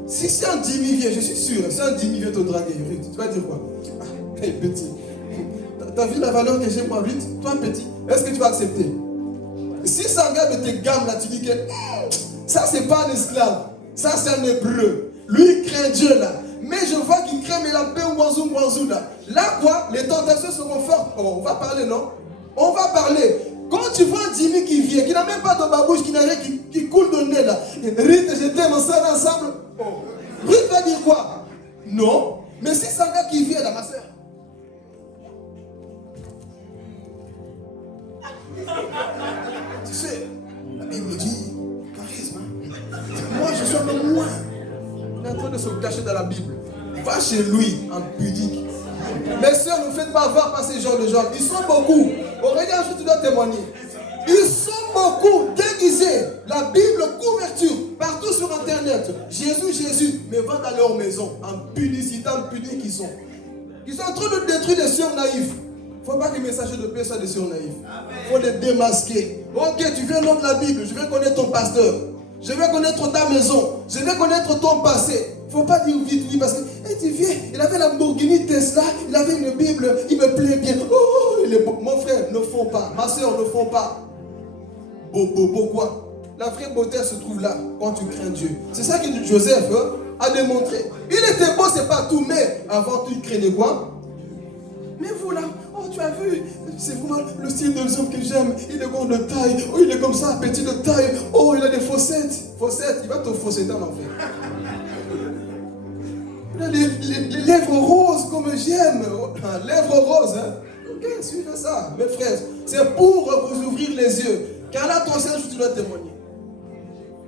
Si c'est un demi vient, je suis sûr, si un demi vient te draguer, tu vas dire quoi? Ah, hey, petit. T'as vu la valeur que j'ai moi, vite? Toi, petit, est-ce que tu vas accepter? Si c'est un gars de tes gammes là, tu dis que ça, c'est pas un esclave. Ça, c'est un hébreu. Lui, il craint Dieu là. Mais je vois qu'il craint, mais la paix ou là. Là, quoi? Les tentations seront fortes. Oh, on va parler, non? On va parler. Quand tu vois un Jimmy qui vient, qui n'a même pas de babouche, qui n'a rien, qui coule de nez là. Rite, je t'aime, on sort ensemble. Oh. Rite va dire quoi? Non. Mais si c'est un gars qui vient là, ma soeur. Tu sais, la Bible dit charisme. Moi, je suis un homme moins. Il est en train de se cacher dans la Bible. Va chez lui, en pudique. Mes soeurs, ne faites pas avoir par ces gens de gens. Ils sont beaucoup. Aurélien, un jour, tu dois témoigner. Ils sont beaucoup déguisés. La Bible, couverture, partout sur Internet. Jésus, Jésus. Mais va dans leur maison, en publicité, en pudique qu'ils sont. Ils sont en train de détruire les sœurs naïfs. Il ne faut pas que les messagers de paix soient des sœurs naïfs. Il faut les démasquer. Ok, tu viens lire la Bible, je vais connaître ton pasteur. Je vais connaître ta maison. Je vais connaître ton passé. Il ne faut pas dire vite, oui, parce que tu viens, il avait la Lamborghini Tesla, il avait une Bible, il me plaît bien. Oh, il est beau. Mon frère, ne font pas. Ma soeur, ne font pas. Beau quoi? La vraie beauté se trouve là, quand tu crains Dieu. C'est ça que Joseph a démontré. Il était beau, c'est pas tout, mais avant tout, il craignait quoi? Mais vous là, oh tu as vu, c'est vraiment le style de l'homme que j'aime. Il est grand de taille, oh il est comme ça, petit de taille, oh il a des fossettes. Fossettes, il va te fossetter en enfer. Il a les lèvres roses comme j'aime. Lèvres roses, hein. Ok, suivez ça, mes frères. C'est pour vous ouvrir les yeux. Car là, toi, c'est un jour tu dois témoigner.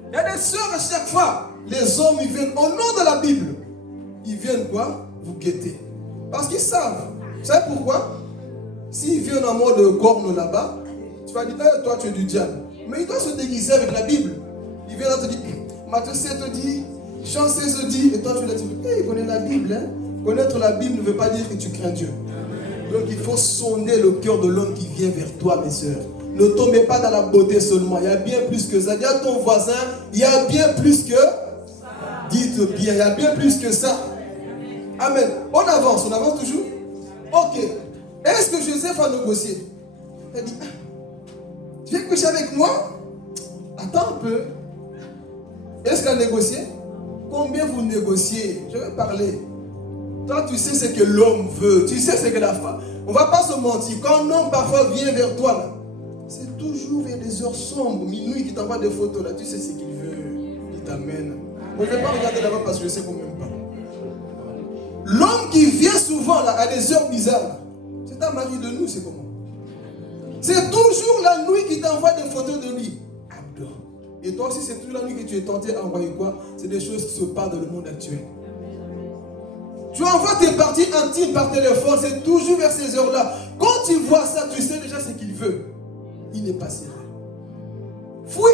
Il y a des sœurs à chaque fois. Les hommes, ils viennent au nom de la Bible. Ils viennent quoi? Vous guetter. Parce qu'ils savent. Vous savez pourquoi? S'il vient en mode corne là-bas, tu vas dire, toi tu es du diable. Mais il doit se déguiser avec la Bible. Il vient là te dire, Matthieu 7 te dit, Jean 16 te dit, et toi tu vas dire, il connaît la Bible. Hein? Connaître la Bible ne veut pas dire que tu crains Dieu. Donc il faut sonder le cœur de l'homme qui vient vers toi, mes sœurs. Ne tombez pas dans la beauté seulement. Il y a bien plus que ça. Dis à ton voisin, il y a bien plus que ça. Dites bien, il y a bien plus que ça. Amen. On avance toujours? Ok. Est-ce que Joseph a négocié? Il a dit, tu viens coucher avec moi? Attends un peu. Est-ce qu'il a négocié? Combien vous négociez? Je vais parler. Toi, tu sais ce que l'homme veut. Tu sais ce que la femme... On ne va pas se mentir. Quand un homme parfois vient vers toi, là, c'est toujours vers des heures sombres, minuit, qui t'envoie des photos. Là, tu sais ce qu'il veut. Il t'amène. Je ne vais pas regarder là-bas parce que je sais qu'on ne m'aime pas. L'homme qui vient souvent là, à des heures bizarres, c'est un mari de nous, c'est comment? C'est toujours la nuit qui t'envoie des photos de lui. Et toi aussi, c'est toujours la nuit que tu es tenté à envoyer quoi? C'est des choses qui se passent dans le monde actuel. Tu envoies tes parties intimes par téléphone, c'est toujours vers ces heures-là. Quand tu vois ça, tu sais déjà ce qu'il veut. Il n'est pas sérieux. Fouille.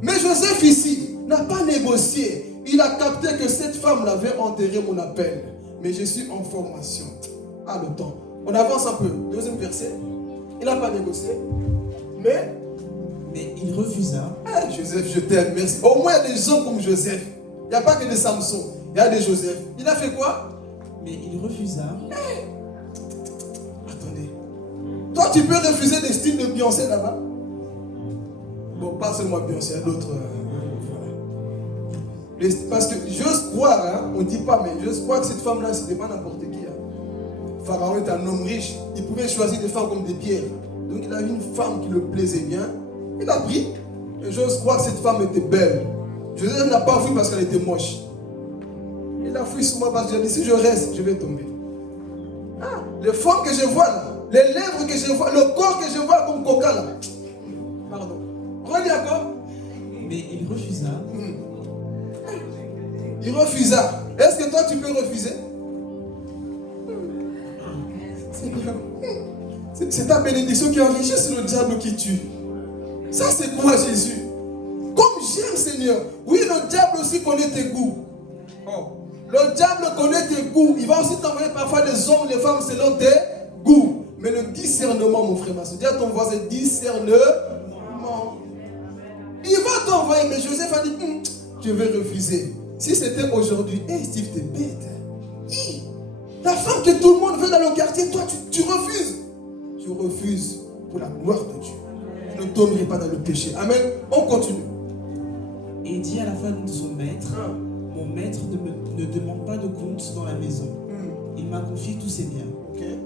Mais Joseph ici n'a pas négocié. Il a capté que cette femme l'avait enterré mon appel. Mais je suis en formation. Ah, le temps. On avance un peu. Deuxième verset. Il n'a pas négocié. Mais il refusa. Joseph, je t'aime, merci. Au moins, il y a des hommes comme Joseph. Il n'y a pas que des Samson. Il y a des Joseph. Il a fait quoi? Mais il refusa. Attendez. Toi, tu peux refuser des styles de Beyoncé là-bas? Bon, pas seulement Beyoncé, il y a d'autres. Voilà. Parce que j'ose croire, hein, on ne dit pas, mais j'ose croire que cette femme-là, c'était pas n'importe qui. Hein. Pharaon est un homme riche. Il pouvait choisir des femmes comme des pierres. Donc il a vu une femme qui le plaisait bien. Il a pris. Et j'ose croire que cette femme était belle. Joseph n'a pas fui parce qu'elle était moche. Il a fui sur moi parce qu'il a dit, si je reste, je vais tomber. Les femmes que je vois là, les lèvres que je vois, le corps que je vois comme coca là. Pardon. Relis encore. Mais il refusa. Il refusa. Est-ce que toi tu peux refuser? C'est ta bénédiction qui enrichit sur le diable qui tue. Ça c'est quoi Jésus? Comme j'aime Seigneur. Oui, le diable aussi connaît tes goûts. Le diable connaît tes goûts. Il va aussi t'envoyer parfois des hommes, des femmes selon tes goûts. Mais le discernement, mon frère, ma soeur, dis à ton voisin, discernement. Il va t'envoyer, mais Joseph a dit, je vais refuser. Si c'était aujourd'hui, Steve, t'es bête. La femme que tout le monde veut dans le quartier, toi, tu refuses. Tu refuses pour la gloire de Dieu. Je ne tomberai pas dans le péché. Amen. On continue. Et dit à la femme de son maître, mon maître ne demande pas de compte dans la maison. Il m'a confié tous ses biens. Okay.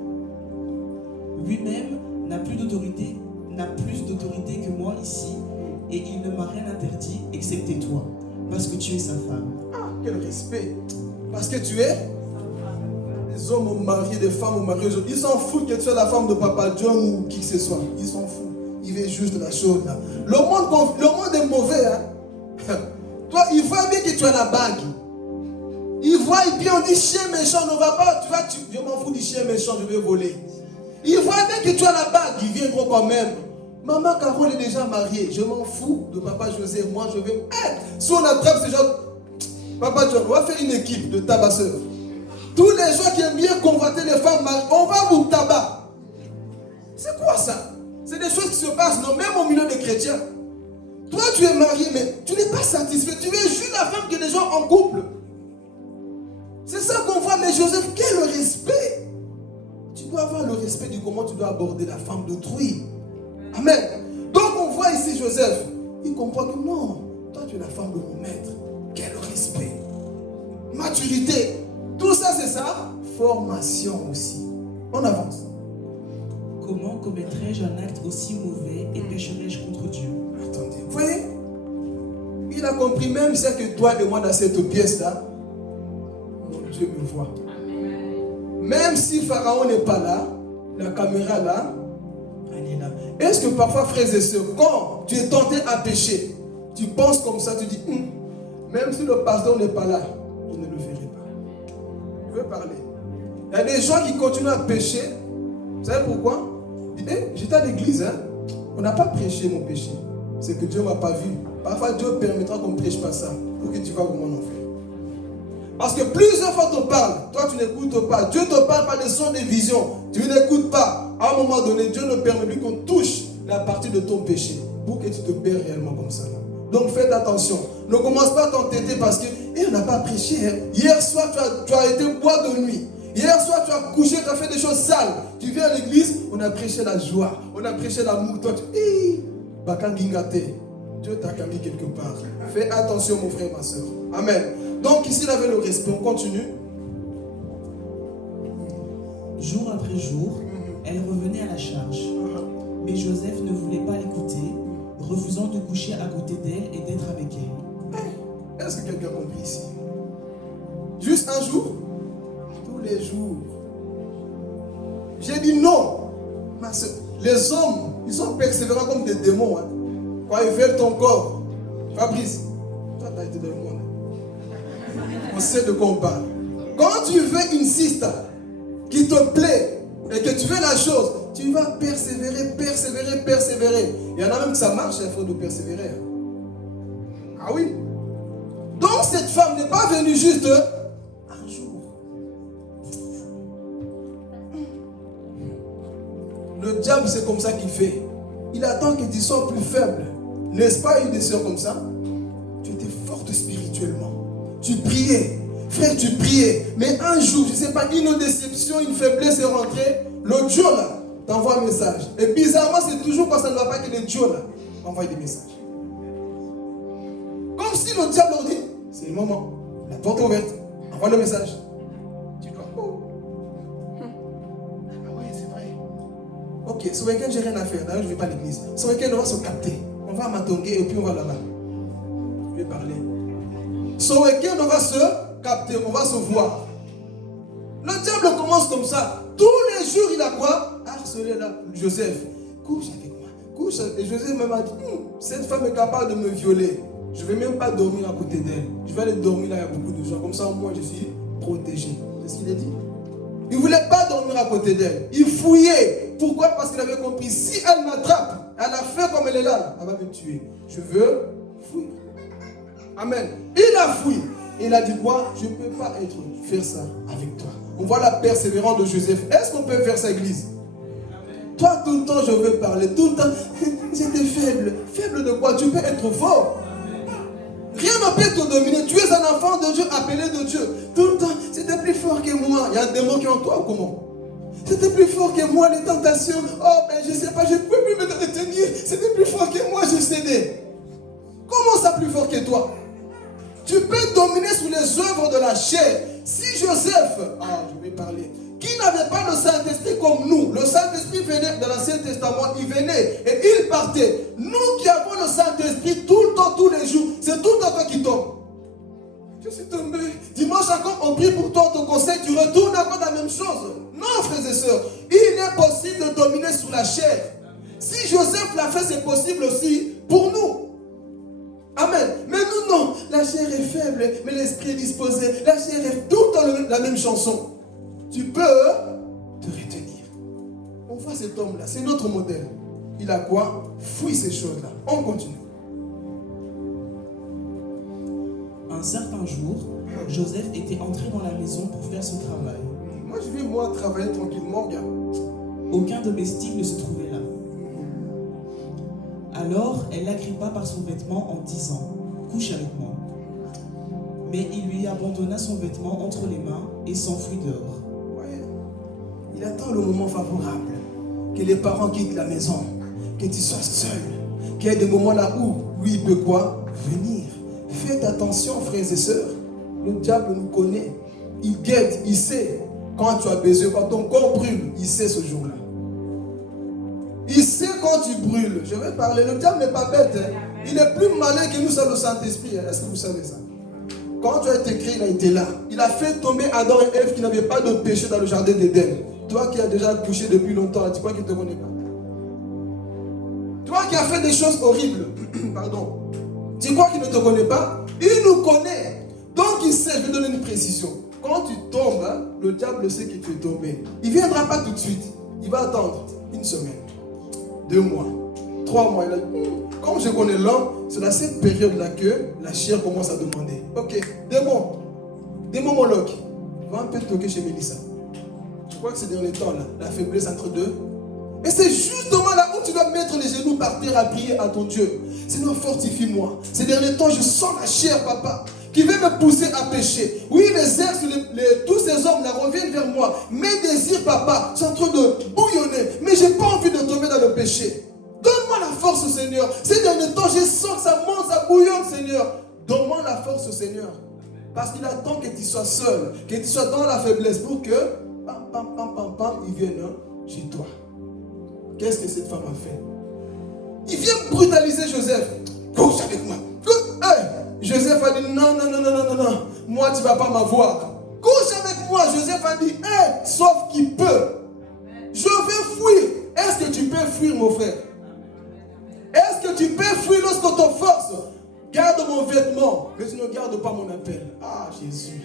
Lui-même n'a plus d'autorité que moi ici, et il ne m'a rien interdit excepté toi, parce que tu es sa femme. Quel respect. Parce que tu es des hommes au mari, des femmes au mari. Ils s'en foutent que tu sois la femme de Papa John ou qui que ce soit. Ils s'en foutent. Ils veulent juste la chose là. Le monde est mauvais. Hein? Toi, il voit bien que tu as la bague. Il voit et puis on dit chien méchant ne va pas. Je m'en fous du chien méchant, je vais voler. Il voit bien que tu as la bague. Ils viendront quand même. Maman Carole est déjà mariée. Je m'en fous de Papa José. Moi, je vais. Si on attrape ces gens. Papa John, on va faire une équipe de tabasseurs. Tous les gens qui aiment bien convoiter les femmes mariées, on va vous tabac. C'est quoi ça? C'est des choses qui se passent, non, même au milieu des chrétiens. Toi, tu es marié, mais tu n'es pas satisfait. Tu veux juste la femme que les gens en couple. C'est ça qu'on voit, mais Joseph, quel respect! Tu dois avoir le respect de comment tu dois aborder la femme d'autrui. Amen. Donc on voit ici Joseph, il comprend que non, toi tu es la femme de mon maître. Quel respect! Maturité. Tout ça c'est ça. Formation aussi. On avance. Comment commettrais-je un acte aussi mauvais et pécherais-je contre Dieu? Attendez, vous voyez? Il a compris même ça que toi et moi dans cette pièce-là, mon Dieu me voit. Même si Pharaon n'est pas là, la caméra là, elle est là. Est-ce que parfois, frères et sœurs, quand tu es tenté à pécher, tu penses comme ça, tu dis, même si le pasteur n'est pas là, je ne le ferai pas. Je veux parler. Il y a des gens qui continuent à pécher. Vous savez pourquoi? J'étais à l'église, hein? On n'a pas prêché mon péché. C'est que Dieu ne m'a pas vu. Parfois, Dieu permettra qu'on ne prêche pas ça pour que tu vas vraiment en enfer. Parce que plusieurs fois on te parle, toi tu n'écoutes pas. Dieu te parle par des sons, des visions. Tu n'écoutes pas. À un moment donné, Dieu ne permet plus qu'on touche la partie de ton péché pour que tu te perds réellement comme ça. Donc faites attention. Ne commence pas à t'entêter parce que on n'a pas prêché. Hein. Hier soir, tu as été boire de nuit. Hier soir, tu as couché, tu as fait des choses sales. Tu viens à l'église, on a prêché la joie. On a prêché l'amour. Toi, Dieu t'a camé quelque part. Fais attention, mon frère, ma soeur. Amen. Donc ici, il avait le respect. On continue. Jour après jour, elle revenait à la charge. Mais Joseph ne voulait pas l'écouter, refusant de coucher à côté d'elle et d'être avec elle. Est-ce que quelqu'un a compris ici? Juste un jour? Tous les jours. J'ai dit non. Ma soeur, les hommes, ils sont persévérants comme des démons. Hein. Quand ils veulent ton corps. Fabrice, toi, tu as été dans le monde. On sait de quoi on parle. Quand tu veux une sister qui te plaît et que tu veux la chose, tu vas persévérer, persévérer, persévérer. Il y en a même que ça marche, il faut de persévérer. Ah oui. Donc cette femme n'est pas venue juste un jour. Le diable, c'est comme ça qu'il fait. Il attend que tu sois plus faible. N'est-ce pas une des sœurs comme ça? Tu étais forte spirituellement. Tu priais. Frère, tu priais. Mais un jour, je ne sais pas, une déception, une faiblesse est rentrée. Le Dieu là t'envoie un message. Et bizarrement, c'est toujours quand ça ne va pas que le Dieu là envoie des messages. Comme si le diable leur dit, c'est le moment. La porte est ouverte. Envoie le message. Tu dois. Oh. Ah ouais, c'est vrai. Ok, ce week-end, j'ai rien à faire. D'ailleurs, je ne vais pas à l'église. Ce week-end, on va se capter. On va à Matongué et puis on va là-bas. Je vais parler. Ce week-end, on va se capter. On va se voir. Le diable commence comme ça. Tous les jours, il a quoi? Harcelé là. Joseph. Couche avec moi. Couche. Et Joseph même a dit, cette femme est capable de me violer. Je ne vais même pas dormir à côté d'elle. Je vais aller dormir là, il y a beaucoup de gens. Comme ça, moi, je suis protégé. C'est ce qu'il a dit. Il ne voulait pas dormir à côté d'elle. Il fouillait. Pourquoi? Parce qu'il avait compris. Si elle m'attrape, elle a fait comme elle est là, elle va me tuer. Je veux fouiller. Amen. Il a fouillé. Et il a dit quoi? Je ne peux pas faire ça avec toi. On voit la persévérance de Joseph. Est-ce qu'on peut faire ça, église? Toi, tout le temps, je veux parler. Tout le temps, j'étais faible. Faible de quoi? Tu peux être fort. Rien ne peut te dominer. Tu es un enfant de Dieu, appelé de Dieu. Tout le temps, c'était plus fort que moi. Il y a un démon qui est en toi ou comment? C'était plus fort que moi, les tentations. Oh, ben je ne sais pas, je ne peux plus me retenir. C'était plus fort que moi, j'ai cédé. Comment ça plus fort que toi? Tu peux dominer sous les œuvres de la chair. Si Joseph, je vais parler, qui n'avait pas le Saint-Esprit comme nous, le Saint-Esprit venait de l'Ancien Testament, il venait et il partait. Nous qui avons le Saint-Esprit tout le temps, tous les jours, c'est tout le temps toi qui tombe. Je suis tombé. Dimanche encore, on prie pour toi, on te conseille, tu retournes encore la même chose. Non, frères et sœurs, il est possible de dominer sous la chair. Si Joseph l'a fait, c'est possible aussi pour nous. Amen. Mais nous, non. La chair est faible, mais l'esprit est disposé. La chair est tout le temps la même chanson. Tu peux te retenir. On voit cet homme-là, c'est notre modèle. Il a quoi? Fouille ces choses-là. On continue. Un certain jour, Joseph était entré dans la maison pour faire son travail. Moi, je vais travailler tranquillement, gars. Aucun domestique ne se trouvait là. Alors, elle l'agrippa par son vêtement en disant, « Couche avec moi. » Mais il lui abandonna son vêtement entre les mains et s'enfuit dehors. Ouais. Il attend le moment favorable, que les parents quittent la maison, que tu sois seul, qu'il y ait des moments là où lui il peut quoi? Venir. Faites attention, frères et sœurs. Le diable nous connaît. Il guette, il sait. Quand tu as besoin, quand ton corps brûle, il sait ce jour-là. Il sait quand tu brûles. Je vais parler. Le diable n'est pas bête. Hein. Il est plus malin que nous, c'est le Saint-Esprit. Est-ce que vous savez ça? Quand tu as été créé, il a été là. Il a fait tomber Adam et Ève qui n'avaient pas de péché dans le jardin d'Éden. Toi qui as déjà couché depuis longtemps, tu crois qu'il ne te connaît pas? Toi qui as fait des choses horribles, pardon, tu crois qu'il ne te connaît pas? Il nous connaît. Donc il sait, je vais donner une précision. Quand tu tombes, hein, le diable sait que tu es tombé. Il ne viendra pas tout de suite. Il va attendre une semaine, 2 mois, 3 mois. Comme je connais l'homme, c'est dans cette période-là que la chair commence à demander. Ok, démon-mologue, va un peu toquer chez Mélissa. Je crois que ces derniers temps-là, la faiblesse entre deux. Et c'est justement là où tu dois mettre les genoux par terre à prier à ton Dieu. Seigneur, fortifie-moi. Ces derniers temps, je sens la chair, papa, qui veut me pousser à pécher. Oui, les ex, tous ces hommes-là reviennent vers moi. Mes désirs, papa, sont en train de bouillonner. Mais je n'ai pas envie de tomber dans le péché. Donne-moi la force, Seigneur. Ces derniers temps, je sens que ça monte, ça bouillonne, Seigneur. Donne-moi la force, Seigneur. Parce qu'il attend que tu sois seul, que tu sois dans la faiblesse pour que, il vienne chez toi. Qu'est-ce que cette femme a fait? Il vient brutaliser Joseph. Couche avec moi. Hey! Joseph a dit non. Moi, tu ne vas pas m'avoir. Couche avec moi. Joseph a dit, hey, sauf qu'il peut. Je vais fuir. Est-ce que tu peux fuir, mon frère? Est-ce que tu peux fuir lorsqu'on te force? Garde mon vêtement, mais tu ne gardes pas mon appel. Ah, Jésus.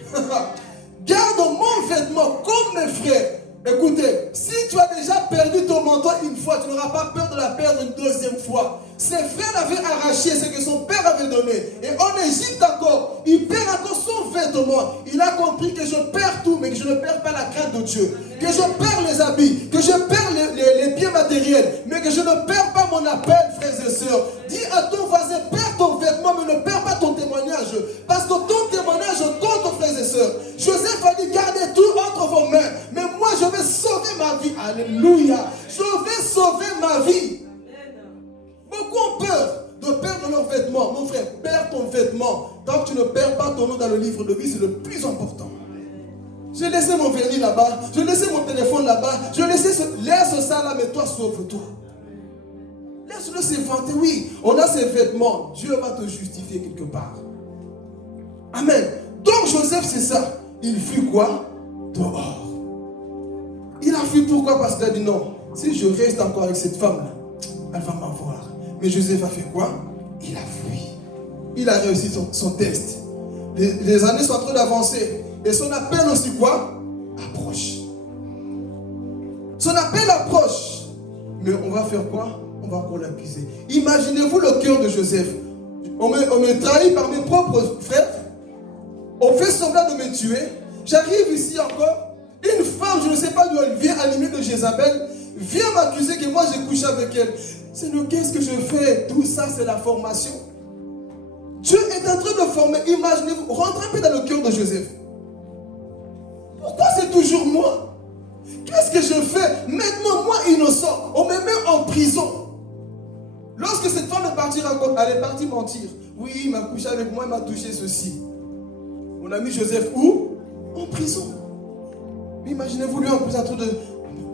Garde mon vêtement comme mes frères. Écoutez, si tu as déjà perdu ton manteau une fois, tu n'auras pas peur de la perdre une deuxième fois. Ses frères l'avaient arraché, ce que son père avait donné. Et en Égypte encore, il perd encore son vêtement. Il a compris que je perds tout, mais que je ne perds pas pas la crainte de Dieu, que je perds les habits, que je perds les biens matériels, mais que je ne perds pas mon appel, frères et sœurs. Dis à ton voisin, perds ton vêtement, mais ne perds pas ton témoignage. Parce que ton témoignage compte, frères et sœurs. Joseph a dit, gardez tout entre vos mains. Mais moi, je vais sauver ma vie. Alléluia. Je vais sauver ma vie. Beaucoup ont peur de perdre leurs vêtements. Mon frère, perds ton vêtement. Tant que tu ne perds pas ton nom dans le livre de vie, c'est le plus important. J'ai laissé mon vernis là-bas, j'ai laissé mon téléphone là-bas, laisse ça là, mais toi, sauve-toi. Laisse-le s'éventer, oui. On a ses vêtements, Dieu va te justifier quelque part. Amen. Donc Joseph, c'est ça. Il fut quoi? Dehors. Il a fui pourquoi? Parce qu'il a dit non. Si je reste encore avec cette femme-là, elle va m'avoir. Mais Joseph a fait quoi? Il a fui. Il a réussi son test. Les années sont en train d'avancer. Et son appel aussi quoi? Approche. Son appel approche. Mais on va faire quoi? On va encore l'accuser. Imaginez-vous le cœur de Joseph. On me trahit par mes propres frères. On fait semblant de me tuer. J'arrive ici encore. Une femme, je ne sais pas d'où elle vient, animée de Jézabel, vient m'accuser que moi j'ai couché avec elle. Seigneur, qu'est-ce que je fais? Tout ça, c'est la formation. Dieu est en train de former. Imaginez-vous, rentrez un peu dans le cœur de Joseph. Pourquoi c'est toujours moi? Qu'est-ce que je fais? Maintenant, moi innocent, on me met en prison. Lorsque cette femme est partie raconter, elle est partie mentir. Oui, il m'a couché avec moi, il m'a touché ceci. On a mis Joseph où? En prison. Imaginez-vous lui en prison, en train de...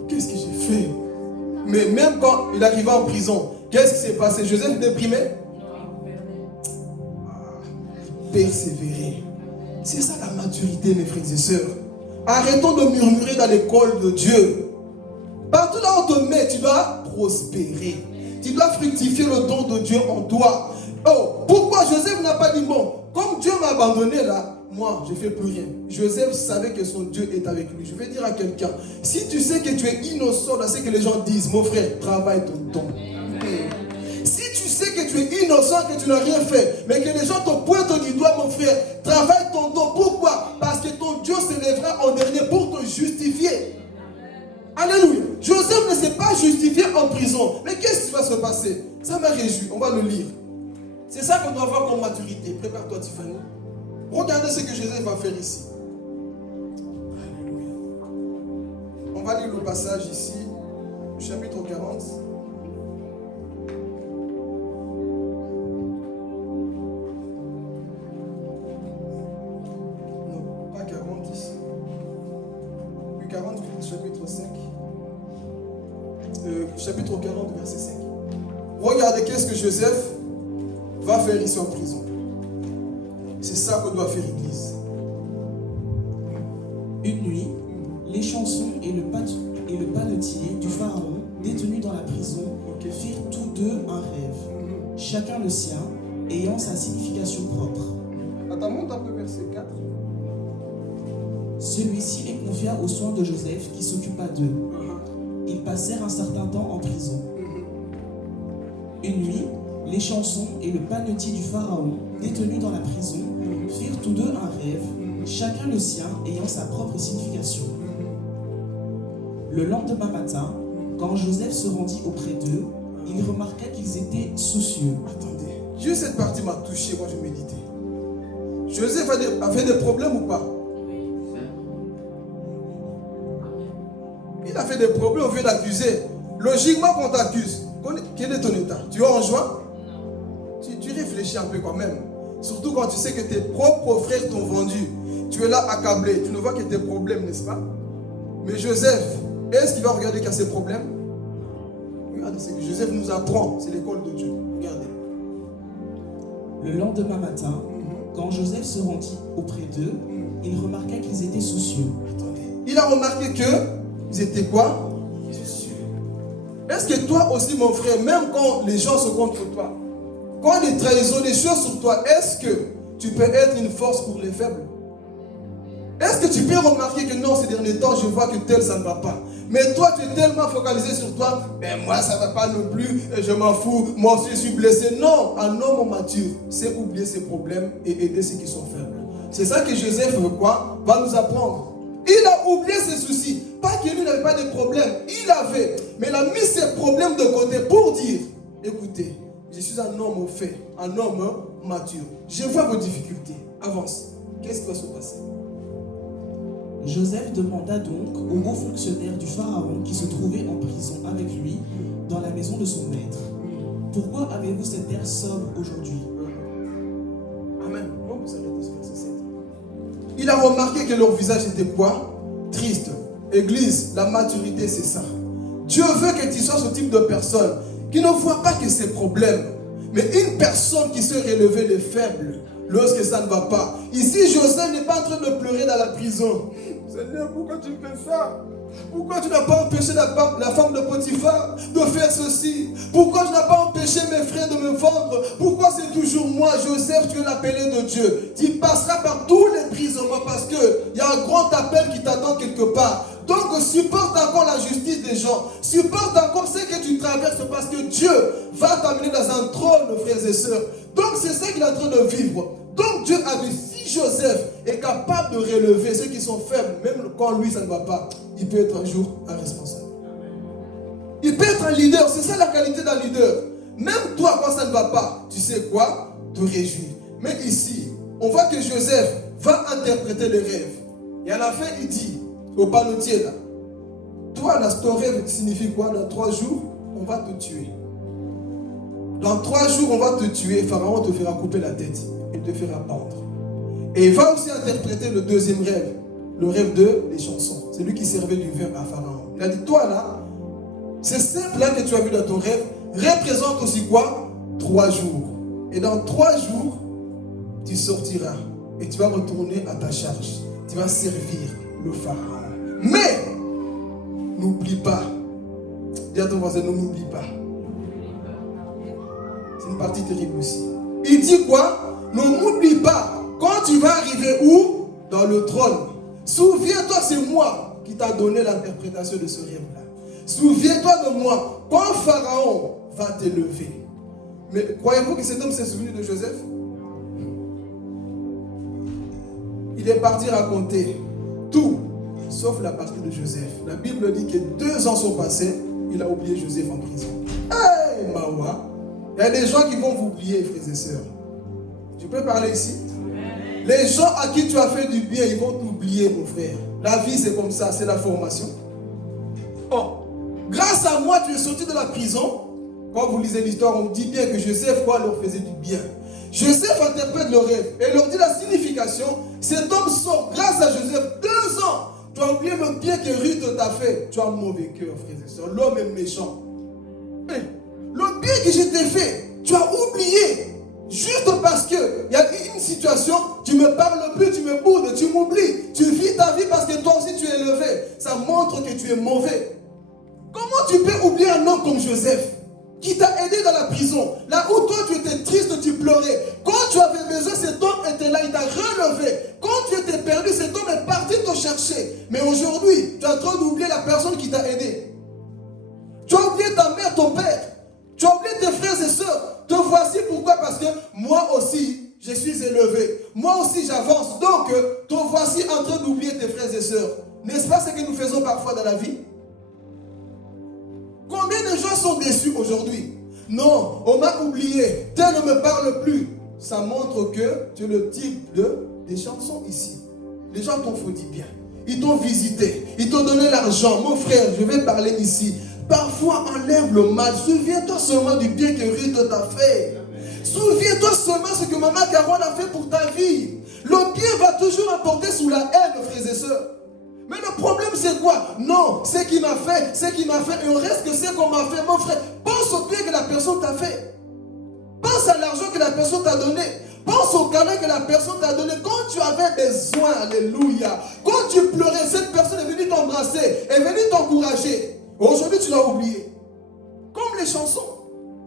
Qu'est-ce que j'ai fait? Mais même quand il arriva en prison, qu'est-ce qui s'est passé? Joseph déprimé? Persévérer. C'est ça la maturité, mes frères et sœurs. Arrêtons de murmurer dans l'école de Dieu. Partout là où on te met, tu dois prospérer. Tu dois fructifier le don de Dieu en toi. Oh, pourquoi Joseph n'a pas dit bon, comme Dieu m'a abandonné là, moi je ne fais plus rien. Joseph savait que son Dieu est avec lui. Je vais dire à quelqu'un, si tu sais que tu es innocent dans ce que les gens disent, mon frère, travaille ton don. Si tu sais que tu es innocent, que tu n'as rien fait, mais que les gens te pointent du doigt, mon frère, travaille ton don. Pourquoi? Parce que ton Dieu se lèvera en dernier pour te justifier. Alléluia. Joseph ne s'est pas justifié en prison. Mais qu'est-ce qui va se passer? Ça m'a réjoui. On va le lire. C'est ça qu'on doit voir comme maturité. Prépare-toi, Tiffany. Regardez ce que Joseph va faire ici. Alléluia. On va lire le passage ici, chapitre 40. Non, pas 40 ici. Oui, 40, chapitre 5. Chapitre 40, verset 5. Regardez qu'est-ce que Joseph va faire ici en prison. C'est ça que doit faire l'Église. Une nuit, les chansons et le panetier du pharaon, détenus dans la prison, firent tous deux un rêve, chacun le sien, ayant sa signification propre. Attends, monte un peu verset 4. Celui-ci les confia aux soins de Joseph qui s'occupa d'eux. Ils passèrent un certain temps en prison. Une nuit, les chansons et le panetier du pharaon, détenus dans la prison, firent tous deux un rêve, chacun le sien ayant sa propre signification. Le lendemain matin, quand Joseph se rendit auprès d'eux, il remarqua qu'ils étaient soucieux. Attendez, juste cette partie m'a touché, moi je méditais. Joseph avait des problèmes ou pas? Il a fait des problèmes, on vient d'accuser. Logiquement, quand on t'accuse, quel est ton état? Tu es en joie? Tu réfléchis un peu quand même. Surtout quand tu sais que tes propres frères t'ont vendu. Tu es là accablé. Tu ne vois que tes problèmes, n'est-ce pas? Mais Joseph, est-ce qu'il va regarder qu'il a ses problèmes? Regardez ce que Joseph nous apprend. C'est l'école de Dieu. Regardez. Le lendemain matin, quand Joseph se rendit auprès d'eux, il remarqua qu'ils étaient soucieux. Attendez. Il a remarqué qu'ils étaient quoi? Soucieux. Est-ce que toi aussi, mon frère, même quand les gens sont contre toi, quand les trahisons, les choses sur toi, est-ce que tu peux être une force pour les faibles? Est-ce que tu peux remarquer que non, ces derniers temps, je vois que tel, ça ne va pas. Mais toi, tu es tellement focalisé sur toi, mais moi, ça ne va pas non plus, je m'en fous, moi aussi, je suis blessé. Non, un homme mature, c'est oublier ses problèmes et aider ceux qui sont faibles. C'est ça que Joseph, quoi, va nous apprendre. Il a oublié ses soucis. Pas que lui n'avait pas de problèmes. Il avait. Mais il a mis ses problèmes de côté pour dire, écoutez, je suis un homme au fait, un homme mature. Je vois vos difficultés. Avance. Qu'est-ce qui va se passer? Joseph demanda donc aux hauts fonctionnaires du Pharaon qui se trouvaient en prison avec lui dans la maison de son maître. Pourquoi avez-vous cet air sobre aujourd'hui? Amen. On peut s'arrêter sur verset 7. Il a remarqué que leur visage était quoi? Triste. Église, la maturité, c'est ça. Dieu veut que tu sois ce type de personne qui ne voit pas que ses problèmes, mais une personne qui sait relever les faibles lorsque ça ne va pas. Ici, Joseph n'est pas en train de pleurer dans la prison. Seigneur, pourquoi tu me fais ça? Pourquoi tu n'as pas empêché la femme de Potiphar de faire ceci? Pourquoi tu n'as pas empêché mes frères de me vendre? Pourquoi c'est toujours moi, Joseph, tu es l'appelé de Dieu? Tu passeras par tous les prisonniers parce qu'il y a un grand appel qui t'attend quelque part. Donc supporte encore la justice des gens. Supporte encore ce que tu traverses parce que Dieu va t'amener dans un trône, frères et sœurs. Donc c'est ça qu'il est en train de vivre. Donc Dieu a vu, si Joseph est capable de relever ceux qui sont faibles, même quand lui ça ne va pas, il peut être un jour un responsable. Il peut être un leader, c'est ça la qualité d'un leader. Même toi quand ça ne va pas, tu sais quoi? Te réjouir. Mais ici, on voit que Joseph va interpréter les rêves. Et à la fin, il dit au panotier là, toi là, ton rêve signifie quoi? Dans 3 jours, on va te tuer. Dans 3 jours, on va te tuer. Pharaon te fera couper la tête. Il te fera pendre. Et il va aussi interpréter le deuxième rêve. Le rêve des chansons. C'est lui qui servait du vin à Pharaon. Il a dit, toi là, c'est simple là que tu as vu dans ton rêve, représente aussi quoi? 3 jours. Et dans 3 jours, tu sortiras. Et tu vas retourner à ta charge. Tu vas servir le Pharaon. Mais, n'oublie pas. Dis à ton voisin, ne m'oublie pas. C'est une partie terrible aussi. Il dit quoi? Ne m'oublie pas. Quand tu vas arriver où? Dans le trône. Souviens-toi, c'est moi qui t'a donné l'interprétation de ce rêve-là. Souviens-toi de moi. Quand Pharaon va t'élever. Mais croyez-vous que cet homme s'est souvenu de Joseph? Il est parti raconter tout, sauf la partie de Joseph. La Bible dit que 2 ans sont passés, il a oublié Joseph en prison. Hey, Mawa! Il y a des gens qui vont vous oublier, frères et sœurs. Tu peux parler ici? Les gens à qui tu as fait du bien, ils vont t'oublier, mon frère. La vie, c'est comme ça, c'est la formation. Oh, grâce à moi, tu es sorti de la prison. Quand vous lisez l'histoire, on dit bien que Joseph, quoi, leur faisait du bien. Joseph interprète le rêve et leur dit la signification. Cet homme sort grâce à Joseph 2 ans. Tu as oublié le bien que Ruth t'a fait. Tu as un mauvais cœur, frères et sœurs. L'homme est méchant. Le bien que je t'ai fait, tu as oublié. Juste parce qu'il y a une situation, tu ne me parles plus, tu me boudes, tu m'oublies. Tu vis ta vie parce que toi aussi tu es élevé. Ça montre que tu es mauvais. Comment tu peux oublier un homme comme Joseph qui t'a aidé dans la prison? Là où toi tu étais triste, tu pleurais. Quand tu avais besoin, cet homme était là, il t'a relevé. Quand tu étais perdu, cet homme est parti te chercher. Mais aujourd'hui, tu es en train d'oublier la personne qui t'a aidé. Tu as oublié ta mère, ton père. Tu as oublié tes frères et sœurs. Te voici pourquoi? Parce que moi aussi, je suis élevé. Moi aussi, j'avance. Donc, te voici en train d'oublier tes frères et sœurs. N'est-ce pas ce que nous faisons parfois dans la vie? Combien de gens sont déçus aujourd'hui? Non, on m'a oublié. Tel ne me parle plus. Ça montre que tu es le type des chansons ici. Les gens t'ont fait du bien. Ils t'ont visité. Ils t'ont donné l'argent. Mon frère, je vais parler ici. Parfois, enlève le mal. Souviens-toi seulement du bien que Ruth t'a fait. Souviens-toi seulement ce que Maman Carole a fait pour ta vie. Le bien va toujours apporter sous la haine, frères et sœurs. Mais le problème, c'est quoi? Non, ce qu'il m'a fait, et on reste que ce qu'on m'a fait. Mon frère, pense au bien que la personne t'a fait. Pense à l'argent que la personne t'a donné. Pense au câlin que la personne t'a donné. Quand tu avais besoin, alléluia. Quand tu pleurais, cette personne est venue t'embrasser, est venue t'encourager. Aujourd'hui, tu l'as oublié. Comme les chansons.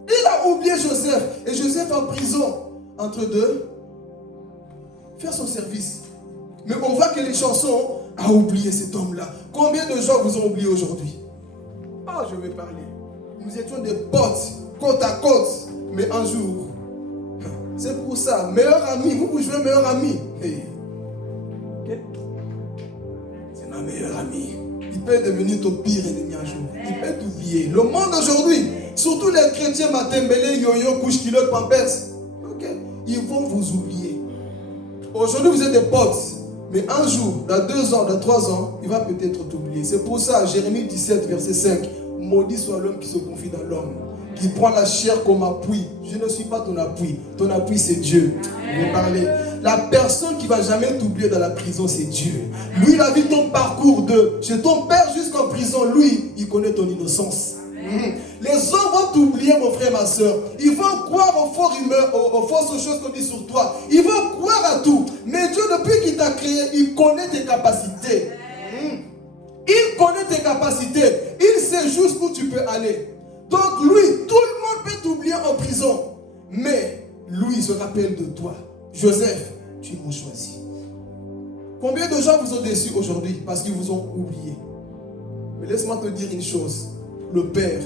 Il a oublié Joseph. Et Joseph en prison, entre deux, faire son service. Mais on voit que les chansons ont oublié cet homme-là. Combien de gens vous ont oublié aujourd'hui? Ah, je vais parler. Nous étions des potes, côte à côte. Mais un jour, c'est pour ça, meilleur ami, vous jouez meilleur ami. Hey. Okay. C'est ta meilleure amie. Il peut devenir ton pire ennemi un jour. Il peut t'oublier. Le monde aujourd'hui, surtout les chrétiens matembele, yo-yo, couche-kilote, pampers, ok, ils vont vous oublier. Aujourd'hui, vous êtes des potes. Mais un jour, dans 2 ans, dans 3 ans, il va peut-être t'oublier. C'est pour ça, Jérémie 17, verset 5. Maudit soit l'homme qui se confie dans l'homme, qui prend la chair comme appui. Je ne suis pas ton appui. Ton appui, c'est Dieu. Je vais parler. La personne qui ne va jamais t'oublier dans la prison, c'est Dieu. Lui, il a vu ton parcours de chez ton père jusqu'en prison. Lui, il connaît ton innocence. Les hommes vont t'oublier, mon frère, ma soeur. Ils vont croire aux faux rumeurs, aux fausses choses qu'on dit sur toi. Ils vont croire à tout. Mais Dieu, depuis qu'il t'a créé, il connaît tes capacités. Il connaît tes capacités. Il sait jusqu'où tu peux aller. Donc lui, tout le monde peut t'oublier en prison. Mais lui, il se rappelle de toi. Joseph, tu m'as choisi. Combien de gens vous ont déçus aujourd'hui parce qu'ils vous ont oublié? Mais laisse-moi te dire une chose. Le Père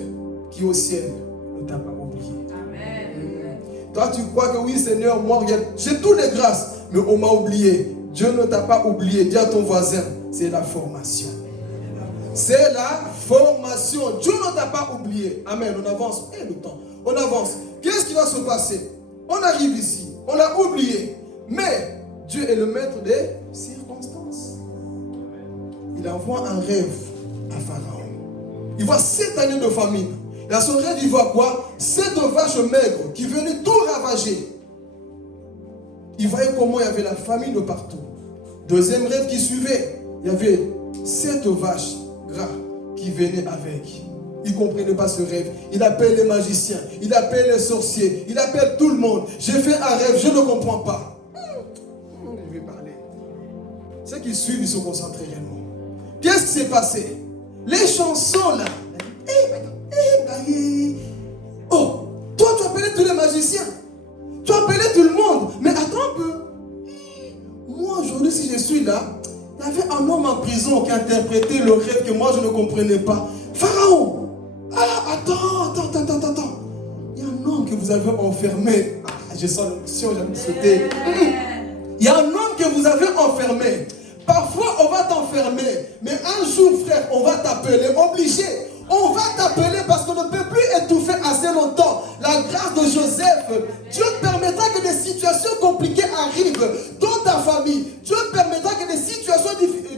qui est au ciel ne t'a pas oublié. Amen. Toi, tu crois que oui, Seigneur, moi, regarde, j'ai toutes les grâces, mais on m'a oublié. Dieu ne t'a pas oublié. Dis à ton voisin, c'est la formation. C'est la formation. Dieu ne t'a pas oublié. Amen. On avance. Et le temps. On avance. Qu'est-ce qui va se passer? On arrive ici. On l'a oublié. Mais Dieu est le maître des circonstances. Il envoie un rêve à Pharaon. Il voit 7 années de famine. Dans son rêve, il voit quoi? 7 vaches maigres qui venaient tout ravager. Il voyait comment il y avait la famine partout. Deuxième rêve qui suivait, il y avait 7 vaches gras qui venaient avec. Il ne comprenait pas ce rêve. Il appelle les magiciens, il appelle les sorciers, il appelle tout le monde. J'ai fait un rêve, je ne comprends pas. Je vais parler. Ceux qui suivent, ils se concentrent réellement. Qu'est-ce qui s'est passé? Les chansons là. Oh, toi tu appelais tous les magiciens. Tu appelais tout le monde. Mais attends un peu. Moi aujourd'hui, si je suis là, il y avait un homme en prison qui interprétait le rêve que moi je ne comprenais pas. Pharaon. Ah, attends. Il y a un homme que vous avez enfermé. Ah, je sens l'émotion, j'ai envie de sauter. Il y a un homme que vous avez enfermé. Parfois, on va t'enfermer. Mais un jour, frère, on va t'appeler. Obligé. On va t'appeler parce qu'on ne peut plus étouffer assez longtemps. La grâce de Joseph. Dieu permettra que des situations compliquées arrivent dans ta famille. Dieu permettra que des situations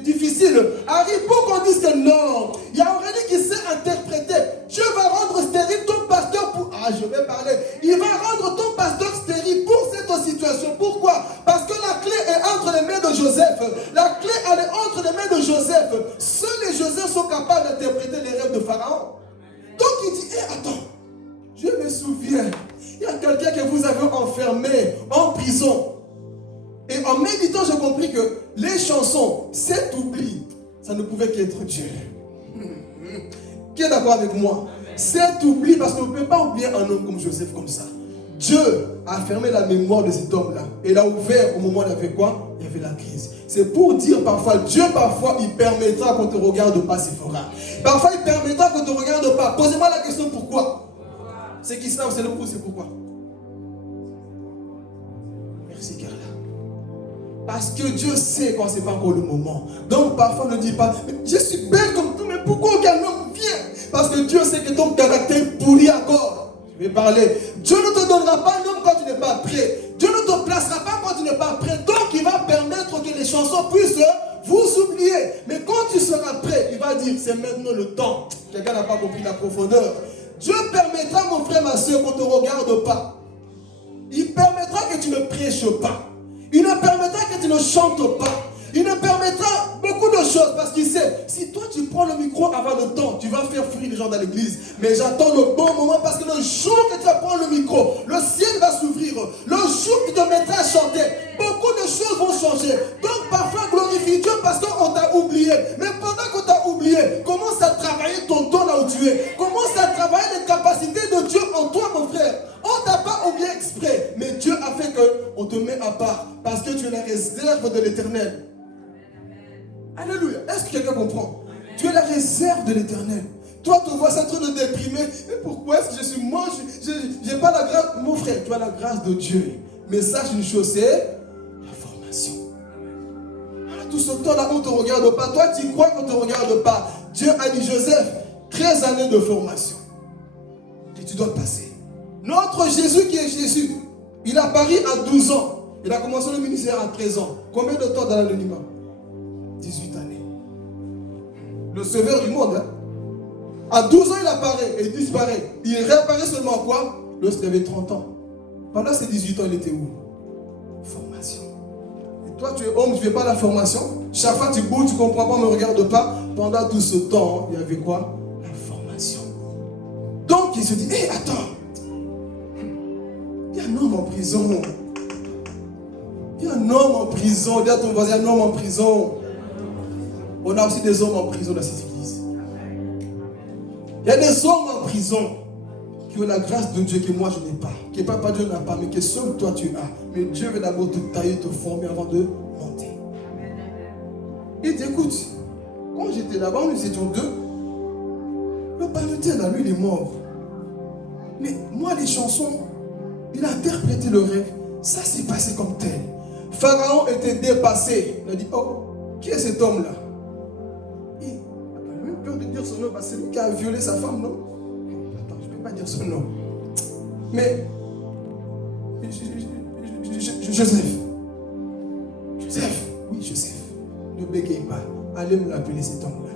difficiles arrivent pour qu'on dise que non. Il y a Aurélie qui sait interpréter. Dieu va rendre stérile ton pasteur pour... Ah, je vais parler. Il va rendre ton pasteur stérile pour cette situation. Pourquoi? Parce que la clé est entre les mains de Joseph. La clé, elle est entre les mains de Joseph. Seuls les Joseph sont capables d'interpréter les rêves de Pharaon. Donc il dit, attends, je me souviens, il y a quelqu'un que vous avez enfermé en prison. Et en méditant, j'ai compris que les chansons, cet oubli, ça ne pouvait qu'être Dieu. Qui est d'accord avec moi? Cet oubli, parce qu'on ne peut pas oublier un homme comme Joseph comme ça. Dieu a fermé la mémoire de cet homme-là. Et l'a ouvert au moment où il y avait quoi? Il y avait la crise. C'est pour dire parfois, Dieu parfois, il permettra qu'on ne te regarde pas, Sephora. Parfois, il permettra qu'on ne te regarde pas. Posez-moi la question, pourquoi? Ceux qui savent, c'est le coup, c'est pourquoi? Merci, Carla. Parce que Dieu sait quand ce n'est pas encore le moment. Donc, parfois, ne dis pas, je suis belle comme tout, mais pourquoi aucun homme vient? Parce que Dieu sait que ton caractère pourrit encore. Je vais parler. Dieu ne te donnera pas un homme quand tu n'es pas prêt. Dieu ne te placera pas quand tu n'es pas prêt. Donc il va permettre que les chansons puissent vous oublier. Mais quand tu seras prêt, il va dire c'est maintenant le temps. Quelqu'un n'a pas compris la profondeur. Dieu permettra, mon frère, ma soeur, qu'on ne te regarde pas. Il permettra que tu ne prêches pas. Il ne permettra que tu ne chantes pas. Il ne permettra beaucoup de choses parce qu'il sait, si toi tu prends le micro avant le temps, tu vas faire fuir les gens dans l'église. Mais j'attends le bon moment parce que le jour que tu vas prendre le micro, le ciel va s'ouvrir. Le jour que tu te mettras à chanter, beaucoup de choses vont changer. Donc parfois glorifie Dieu parce qu'on t'a oublié. Mais pendant qu'on t'a oublié, commence à travailler ton don là où tu es. Commence à travailler les capacités de Dieu en toi, mon frère. On ne t'a pas oublié exprès, mais Dieu a fait qu'on te met à part parce que tu es la réserve de l'Éternel. Alléluia. Est-ce que quelqu'un comprend? Tu es la réserve de l'Éternel. Toi, tu vois ça en train de déprimer. Mais pourquoi est-ce que je suis mort? Je n'ai pas la grâce. Mon frère, tu as la grâce de Dieu. Mais sache une chose, c'est la formation. Voilà, tout tout ce temps-là, on ne te regarde pas. Toi, tu crois qu'on ne te regarde pas. Dieu a dit, Joseph, 13 années de formation que tu dois passer. Notre Jésus qui est Jésus, il a pari à 12 ans. Il a commencé le ministère à 13 ans. Combien de temps dans l'anonymat? 18 années. Le sauveur du monde. Hein? À 12 ans, il apparaît et il disparaît. Il réapparaît seulement à quoi? Lorsqu'il avait 30 ans. Pendant ces 18 ans, il était où? Formation. Et toi, tu es homme, tu ne fais pas la formation. Chaque fois, tu bouges, tu ne comprends pas, ne me regarde pas. Pendant tout ce temps, il y avait quoi? La formation. Donc, il se dit, hé, attends. Il y a un homme en prison. Il y a un homme en prison. Dis à ton voisin, un homme en prison. On a aussi des hommes en prison dans cette église. Il y a des hommes en prison qui ont la grâce de Dieu que moi je n'ai pas. Que Papa Dieu n'a pas, mais que seul toi tu as. Mais Dieu veut d'abord te tailler, te former avant de monter. Il dit, écoute, quand j'étais là-bas, nous étions deux. Le panneau là, lui, il est mort. Mais moi, les chansons, il a interprété le rêve. Ça s'est passé comme tel. Pharaon était dépassé. Il a dit, oh, qui est cet homme-là? Il n'a même peur de dire son nom parce que c'est lui qui a violé sa femme, non? Attends, je ne peux pas dire son nom. Mais, Joseph. Joseph, oui, Joseph. Ne bégaye pas. Allez me l'appeler cet homme-là.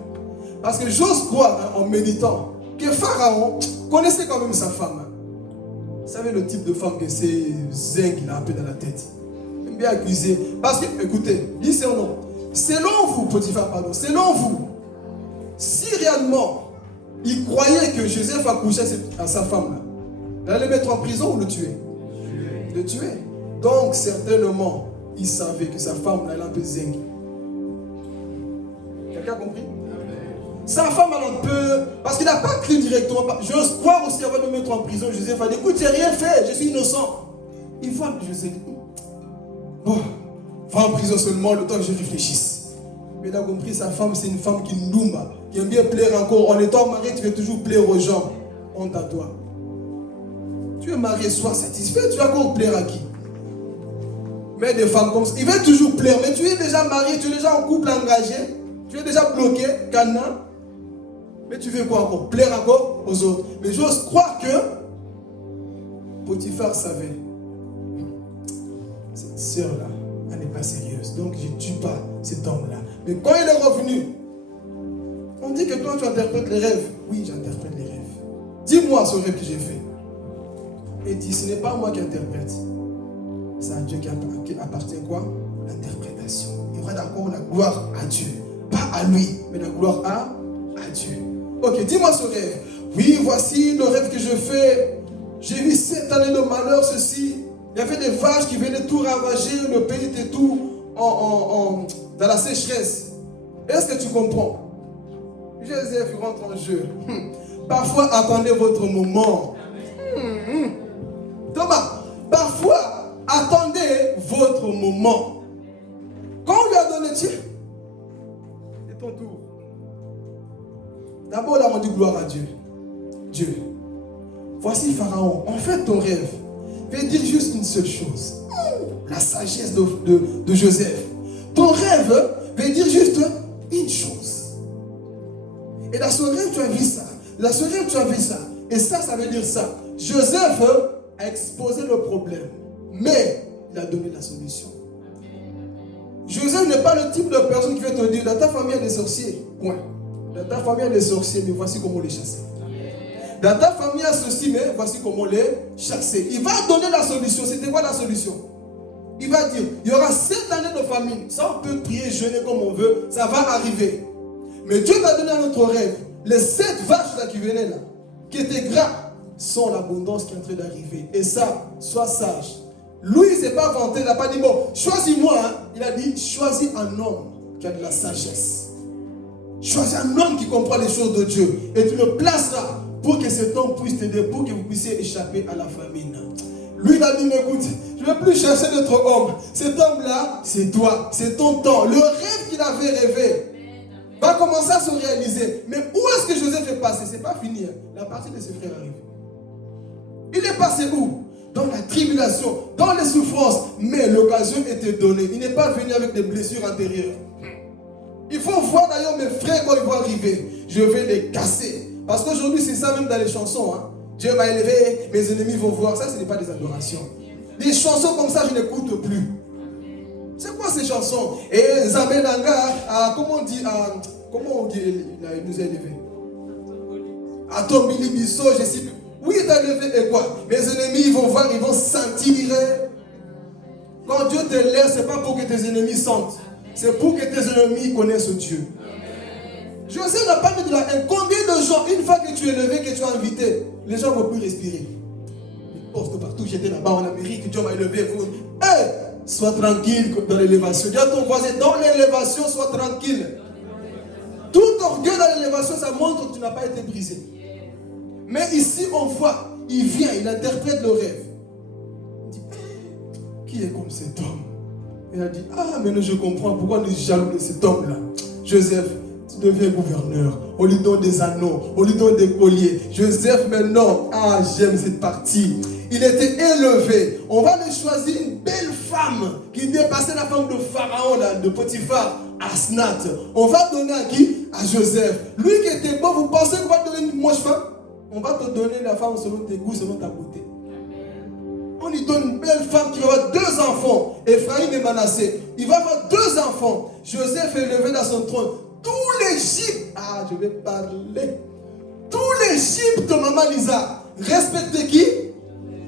Parce que j'ose croire, hein, en méditant, que Pharaon connaissait quand même sa femme. Hein. Vous savez le type de femme que c'est zinc qu'il a un peu dans la tête. Il aime bien accuser. Parce que, écoutez, dis son nom. Selon vous, Potiphar, pardon, selon vous, si réellement il croyait que Joseph a couché à sa femme, là, il allait le mettre en prison ou le tuer? Le tuer. Donc, certainement, il savait que sa femme, là, elle a un peu zinc. Quelqu'un a compris? Sa femme, elle un peu... Parce qu'il n'a pas cru directement. J'ose croire aussi avant de me mettre en prison. Joseph a dit, écoute, j'ai rien fait, je suis innocent. Il faut que Joseph... Bon, va en prison seulement le temps que je réfléchisse. Mais il a compris, sa femme, c'est une femme qui noumba, qui aime bien plaire encore. En étant marié, tu veux toujours plaire aux gens. Honte à toi. Tu es marié, sois satisfait, tu vas encore plaire à qui? Mais des femmes comme ça, ils veulent toujours plaire, mais tu es déjà marié, tu es déjà en couple engagé, tu es déjà bloqué, cadenas. Mais tu veux quoi encore? Plaire encore aux autres. Mais j'ose croire que Potiphar savait. Cette sœur-là, elle n'est pas sérieuse. Donc je ne tue pas cet homme-là. Mais quand il est revenu, on dit que toi tu interprètes les rêves. Oui, j'interprète les rêves. Dis-moi ce rêve que j'ai fait. Et dit, ce n'est pas moi qui interprète. C'est à Dieu qui appartient quoi? L'interprétation. Il y aura d'accord la gloire à Dieu. Pas à lui, mais la gloire à Dieu. Ok, dis-moi ce rêve. Oui, voici le rêve que je fais. J'ai vu 7 années de malheur, ceci. Il y avait des vaches qui venaient tout ravager. Le pays était tout dans la sécheresse. Est-ce que tu comprends? Joseph rentre en jeu. Parfois, attendez votre moment. Thomas, parfois, attendez votre moment. Quand on lui a donné, tiens, c'est ton tour. D'abord, là, on dit gloire à Dieu. Dieu, voici Pharaon. En fait, ton rêve veut dire juste une seule chose. La sagesse de Joseph. Ton rêve veut dire juste une chose. Et dans ce rêve, tu as vu ça. Dans ce rêve, tu as vu ça. Et ça veut dire ça. Joseph a exposé le problème. Mais il a donné la solution. Joseph n'est pas le type de personne qui va te dire, dans ta famille, il y a des sorciers. Point. Dans ta famille, il y a des sorciers, mais voici comment les chasser. Dans ta famille, il y a ceci, mais voici comment les chasser. Il va donner la solution. C'était quoi la solution? Il va dire, il y aura 7 années de famine. Ça, on peut prier, jeûner comme on veut. Ça va arriver. Mais Dieu t'a donné un autre rêve. Les 7 vaches là qui venaient là, qui étaient gras, sont l'abondance qui est en train d'arriver. Et ça, sois sage. Lui, il ne s'est pas vanté. Il n'a pas dit, bon, choisis-moi. Hein. Il a dit, choisis un homme qui a de la sagesse. Choisis un homme qui comprend les choses de Dieu. Et tu le placeras pour que cet homme puisse t'aider, pour que vous puissiez échapper à la famine. Lui, il a dit, mais écoute, je ne vais plus chercher d'autre homme. Cet homme-là, c'est toi, c'est ton temps. Le rêve qu'il avait rêvé va commencer à se réaliser. Mais où est-ce que Joseph est passé? Ce n'est pas fini. Hein. La partie de ses frères arrive. Il est passé où? dans la tribulation, dans les souffrances, mais l'occasion était donnée. Il n'est pas venu avec des blessures intérieures. Il faut voir d'ailleurs mes frères quand ils vont arriver. Je vais les casser. Parce qu'aujourd'hui, c'est ça même dans les chansons. Hein. Dieu m'a élevé, mes ennemis vont voir. Ça, ce n'est pas des adorations. Des chansons comme ça, je n'écoute plus. C'est quoi ces chansons? Et Zambelanga, comment on dit, il nous a élevés? Atombili Bisso, je sais plus. Oui, il t'a élevé et quoi? Mes ennemis, ils vont voir, ils vont sentir. Quand Dieu te laisse, ce n'est pas pour que tes ennemis sentent. C'est pour que tes ennemis connaissent Dieu. Joseph n'a pas mis de la haine. Combien de gens, une fois que tu es élevé, que tu as invité, les gens ne vont plus respirer. Ils postent partout, j'étais là-bas en Amérique, Dieu m'a élevé. Hey, sois tranquille dans l'élévation. Dis à ton voisin, dans l'élévation, sois tranquille. Tout orgueil dans l'élévation, ça montre que tu n'as pas été brisé. Mais ici, on voit, il vient, il interprète le rêve. Il dit, qui est comme cet homme? Il a dit, ah, maintenant je comprends pourquoi on est jaloux de cet homme-là. Joseph, tu deviens gouverneur. On lui donne des anneaux, on lui donne des colliers. Joseph, maintenant, ah, j'aime cette partie. Il était élevé. On va lui choisir une belle femme qui dépassait la femme de Pharaon, là, de Potiphar, Asnat. On va donner à qui? À Joseph. Lui qui était beau, vous pensez qu'on va donner une moche femme? On va te donner la femme selon tes goûts, selon ta beauté. On lui donne une belle femme qui va avoir 2 enfants. Ephraïm et Manassé. Il va avoir 2 enfants. Joseph est élevé dans son trône. Tout l'Égypte, ah, je vais parler. Tout l'Égypte, maman Lisa, respectait qui?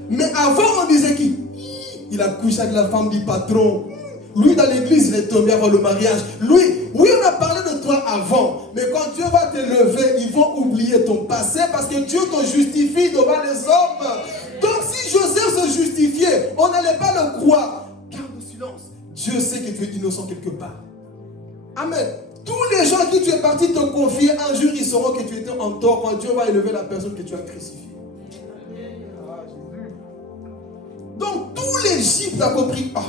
Mais avant, on disait qui? Il a couché avec la femme du patron. Lui, dans l'église, il est tombé avant le mariage. Lui, oui, on a parlé de toi avant. Mais quand Dieu va t'élever, ils vont oublier ton passé parce que Dieu te justifie devant les hommes. Donc, si Joseph se justifiait, on n'allait pas le croire. Garde le silence. Dieu sait que tu es innocent quelque part. Amen. Tous les gens qui tu es parti te confier, un jour ils sauront que tu étais en tort quand Dieu va élever la personne que tu as crucifiée. Donc, tout l'Égypte a compris. Ah,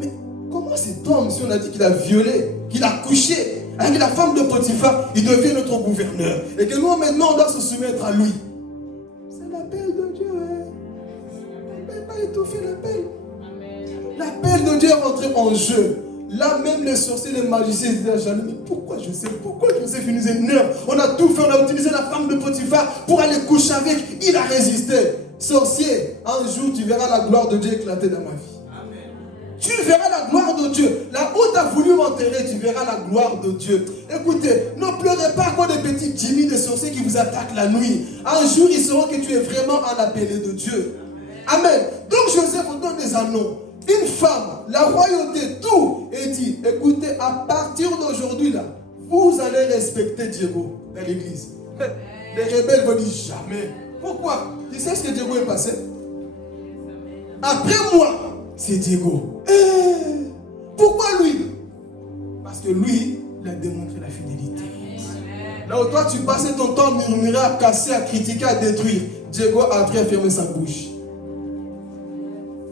mais comment cet homme, si on a dit qu'il a violé, qu'il a couché avec la femme de Potiphar, il devient notre gouverneur. Et que nous, maintenant, on doit se soumettre à lui. C'est l'appel de Dieu. On ne peut pas étouffer l'appel. L'appel de Dieu est rentré en jeu. Là même les sorciers, les magiciens étaient jaloux. Mais pourquoi Joseph nous énerve? On a tout fait, on a utilisé la femme de Potiphar pour aller coucher avec. Il a résisté. Sorcier, un jour tu verras la gloire de Dieu éclater dans ma vie. Amen. Tu verras la gloire de Dieu. Là où tu as voulu m'enterrer, tu verras la gloire de Dieu. Écoutez, ne pleurez pas comme des petits Jimmy, des sorciers qui vous attaquent la nuit. Un jour, ils sauront que tu es vraiment un appelé de Dieu. Amen. Donc Joseph vous donne des anneaux. Une femme, la royauté, tout est dit. Écoutez, à partir d'aujourd'hui, là, vous allez respecter Diego dans l'église. Les rebelles vont dire jamais. Pourquoi? Tu sais ce que Diego est passé? Après moi, c'est Diego. Pourquoi lui? Parce que lui, il a démontré la fidélité. Là où toi, tu passais ton temps à murmurer, à casser, à critiquer, à détruire, Diego a appris à fermer sa bouche.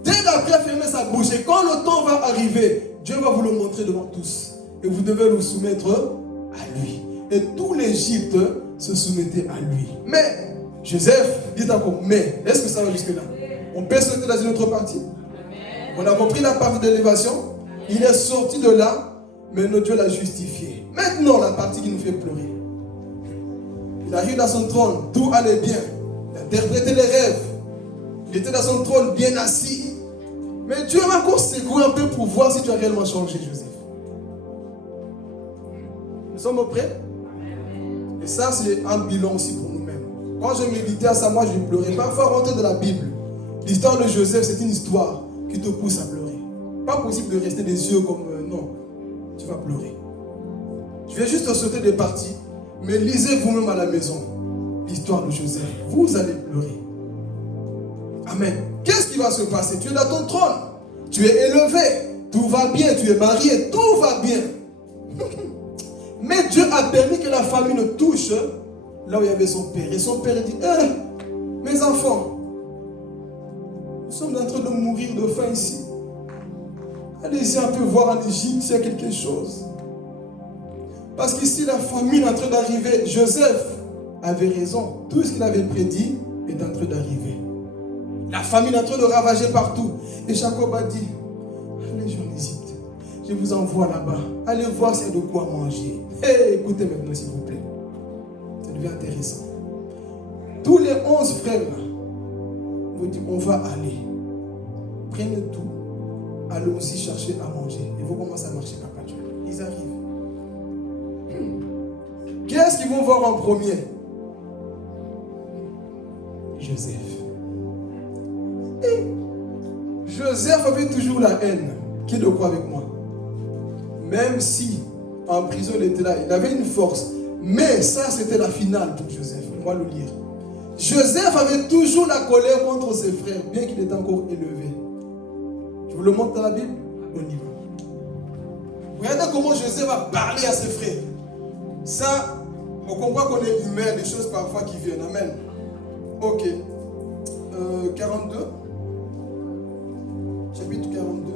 Dès qu'il a appris à fermer sa bouche, et quand le temps va arriver, Dieu va vous le montrer devant tous. Et vous devez vous soumettre à lui. Et tout l'Égypte se soumettait à lui. Mais, Joseph, dites encore, mais, est-ce que ça va jusque-là? On peut sauter dans une autre partie? On a compris la partie d'élévation. Il est sorti de là, mais notre Dieu l'a justifié. Maintenant, la partie qui nous fait pleurer. Il arrive dans son trône, tout allait bien. Il interprétait les rêves. Il était dans son trône, bien assis. Mais Dieu va encore secouer un peu pour voir si tu as réellement changé, Joseph. Nous sommes prêts? Et ça, c'est un bilan aussi pour nous-mêmes. Quand je méditais à ça, moi, je pleurais. Parfois, rentrer de la Bible. L'histoire de Joseph, c'est une histoire qui te pousse à pleurer. Pas possible de rester des yeux comme... non, tu vas pleurer. Je vais juste sauter des parties, mais lisez vous-même à la maison l'histoire de Joseph. Vous allez pleurer. Amen. Qu'est-ce qui va se passer? Tu es dans ton trône. Tu es élevé. Tout va bien. Tu es marié. Tout va bien. Mais Dieu a permis que la famille ne touche là où il y avait son père. Et son père dit, mes enfants, nous sommes en train de mourir de faim ici. Allez-y un peu voir en Égypte s'il y a quelque chose. Parce qu'ici, la famine est en train d'arriver. Joseph avait raison. Tout ce qu'il avait prédit est en train d'arriver. La famine est en train de ravager partout. Et Jacob a dit, allez, je hésite. Je vous envoie là-bas. Allez voir s'il y a de quoi manger. Hey, écoutez maintenant, s'il vous plaît. Ça devient intéressant. Tous les 11 frères là, vous dites, on va aller. Prenez tout. Allons-y chercher à manger. Et vous commencez à marcher, papa Dieu. Ils arrivent. Qu'est-ce qu'ils vont voir en premier? Joseph. Et Joseph avait toujours la haine. Qui le croit avec moi? Même si en prison il était là, il avait une force. Mais ça c'était la finale pour Joseph. On va le lire. Joseph avait toujours la colère contre ses frères, bien qu'il était encore élevé. Je vous le montre dans la Bible. On y va. Regardez comment Joseph va parler à ses frères. Ça, on comprend qu'on est humain, des choses parfois qui viennent. Amen. Ok. 42. Chapitre 42.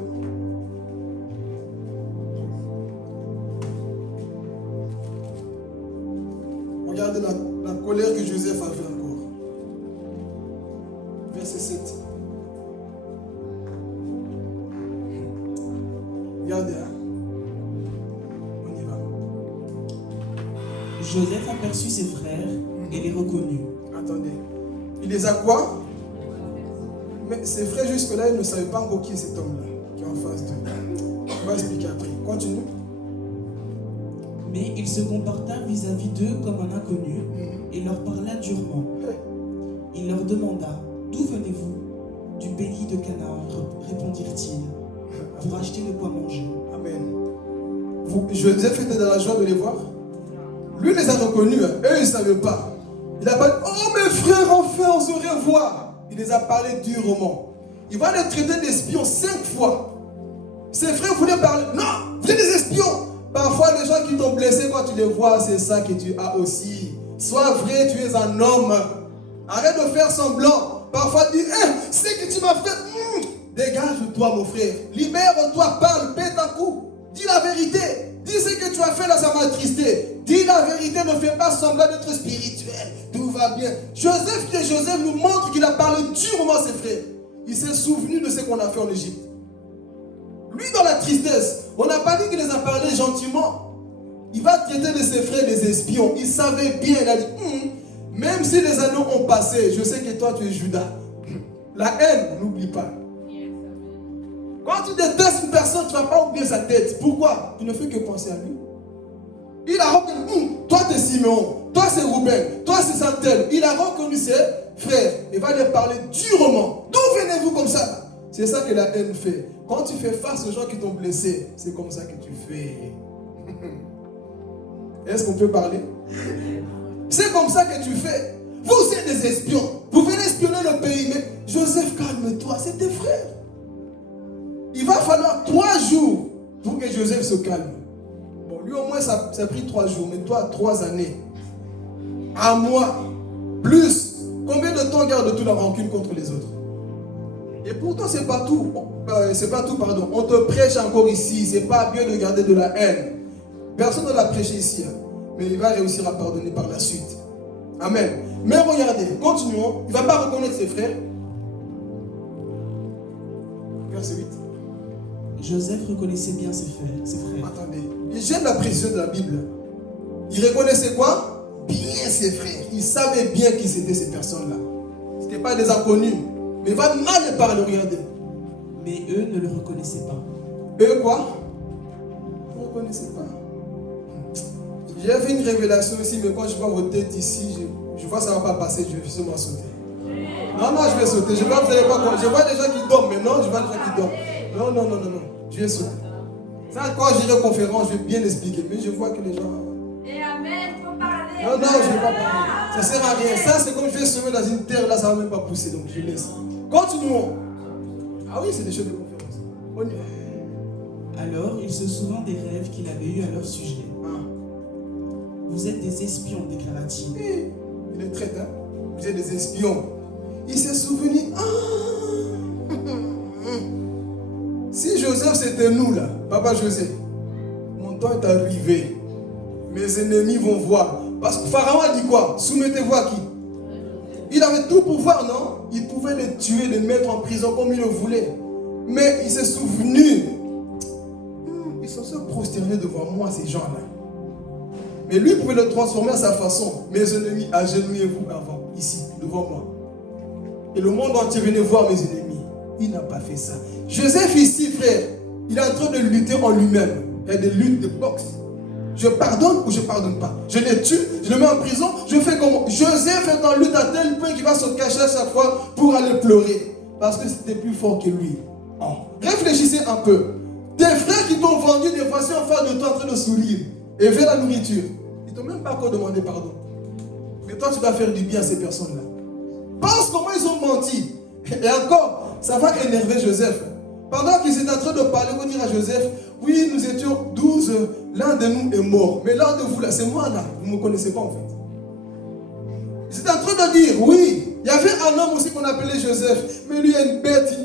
Regardez la colère que Joseph avait encore. Verset 7. Regardez, hein. On y va. Joseph aperçut ses frères et les reconnut. Attendez. Il les a quoi? Mais ses frères jusque-là, ils ne savaient pas encore qui est cet homme-là, qui est en face d'eux. On va expliquer après. Continue. Mais il se comporta vis-à-vis d'eux comme un inconnu et leur parla durement. Il leur demanda, d'où venez-vous? Du pays de Canaan, répondirent-ils, pour acheter de quoi manger. Amen. Joseph était dans la joie de les voir. Lui les a reconnus, eux ils ne savaient pas. Il a pas dit, oh mes frères, enfin on se revoit. Il les a parlé durement. Il va les traiter d'espions 5 fois. Ses frères voulaient parler, non, vous êtes des espions. Parfois les gens qui t'ont blessé quand tu les vois, c'est ça que tu as aussi. Sois vrai, tu es un homme. Arrête de faire semblant. Parfois dis, c'est ce que tu m'as fait. Dégage-toi mon frère. Libère-toi, parle, pète un coup. Dis la vérité. Dis ce que tu as fait là, ça m'a attristé. Dis la vérité, ne fais pas semblant d'être spirituel. Tout va bien. Joseph nous montre qu'il a parlé durement à ses frères. Il s'est souvenu de ce qu'on a fait en Égypte. Lui, dans la tristesse, on n'a pas dit qu'il les a parlé gentiment. Il va traiter de ses frères des espions. Il savait bien, il a dit, même si les anneaux ont passé, je sais que toi tu es Judas. La haine, n'oublie pas. Quand tu détestes une personne, tu ne vas pas oublier sa tête. Pourquoi? Tu ne fais que penser à lui. Il a reconnu, toi tu es Simeon, toi c'est Rouben, toi c'est Santel. Il a reconnu ses frères. Il va leur parler durement. D'où venez-vous comme ça? C'est ça que la haine fait. Quand tu fais face aux gens qui t'ont blessé, c'est comme ça que tu fais. Est-ce qu'on peut parler? C'est comme ça que tu fais. Vous êtes des espions. Vous venez espionner le pays. Mais Joseph, calme-toi, c'est tes frères. Il va falloir 3 jours pour que Joseph se calme. Bon, lui au moins ça a pris 3 jours. Mais toi, 3 années. 1 mois. Plus. Combien de temps garde toute la rancune contre les autres? Et pourtant, c'est pas tout. C'est pas tout, pardon. On te prêche encore ici. C'est pas bien de garder de la haine. Personne ne l'a prêché ici. Mais il va réussir à pardonner par la suite. Amen. Mais regardez, continuons. Il ne va pas reconnaître ses frères. Verset 8. Joseph reconnaissait bien ses frères. Attendez. J'aime la précision de la Bible. Il reconnaissait quoi? Bien ses frères. Il savait bien qui c'était ces personnes-là. Ce n'étaient pas des inconnus. Mais il va mal les parler, regardez. Mais eux ne le reconnaissaient pas. Eux quoi? Ils ne reconnaissaient pas. J'ai fait une révélation ici, mais quand je vois vos têtes ici, je vois que ça ne va pas passer, je vais seulement sauter. Non, je vais sauter. Je vois, vous allez pas, je vois des gens qui dorment, mais non, je vois des gens qui dorment. Non. Je vais sauter. Ça, quand j'irai aux conférences, je vais bien expliquer, mais je vois que les gens... Et Amen, il faut parler. Non, je ne vais pas parler. Ça ne sert à rien. Ça, c'est comme je vais semer dans une terre, là, ça ne va même pas pousser, donc je laisse. Continuons. Ah oui, c'est des choses de conférence. On y va. Alors, il se souvint des rêves qu'il avait eus à leur sujet. Vous êtes des espions, déclara-t-il. Il est traite, hein? Vous êtes des espions. Il s'est souvenu. Si Joseph c'était nous là, Papa Joseph, mon temps est arrivé. Mes ennemis vont voir. Parce que Pharaon a dit quoi? Soumettez-vous à qui? Il avait tout pouvoir, non? Il pouvait les tuer, les mettre en prison comme il le voulait. Mais il s'est souvenu. Ils sont se prosterner devant moi, ces gens-là. Mais lui pouvait le transformer à sa façon. Mes ennemis, agenouillez-vous avant, ici, devant moi. Et le monde entier venait voir mes ennemis. Il n'a pas fait ça. Joseph ici, frère, il est en train de lutter en lui-même. Il y a des luttes de boxe. Je pardonne ou je ne pardonne pas. Je les tue, je les mets en prison, je fais comment? Joseph est en lutte à tel point qu'il va se cacher à chaque fois pour aller pleurer. Parce que c'était plus fort que lui. Oh. Réfléchissez un peu. Tes frères qui t'ont vendu des voitures en face de toi en train de sourire et vers la nourriture. Ils ne t'ont même pas encore demandé pardon. Mais toi, tu vas faire du bien à ces personnes-là. Pense comment ils ont menti. Et encore, ça va énerver Joseph. Pendant qu'ils étaient en train de parler, vous dire à Joseph, oui, nous étions 12, l'un de nous est mort. Mais l'un de vous là, c'est moi là, vous ne me connaissez pas en fait. Ils étaient en train de dire, oui, il y avait un homme aussi qu'on appelait Joseph, mais lui, il y a une bête.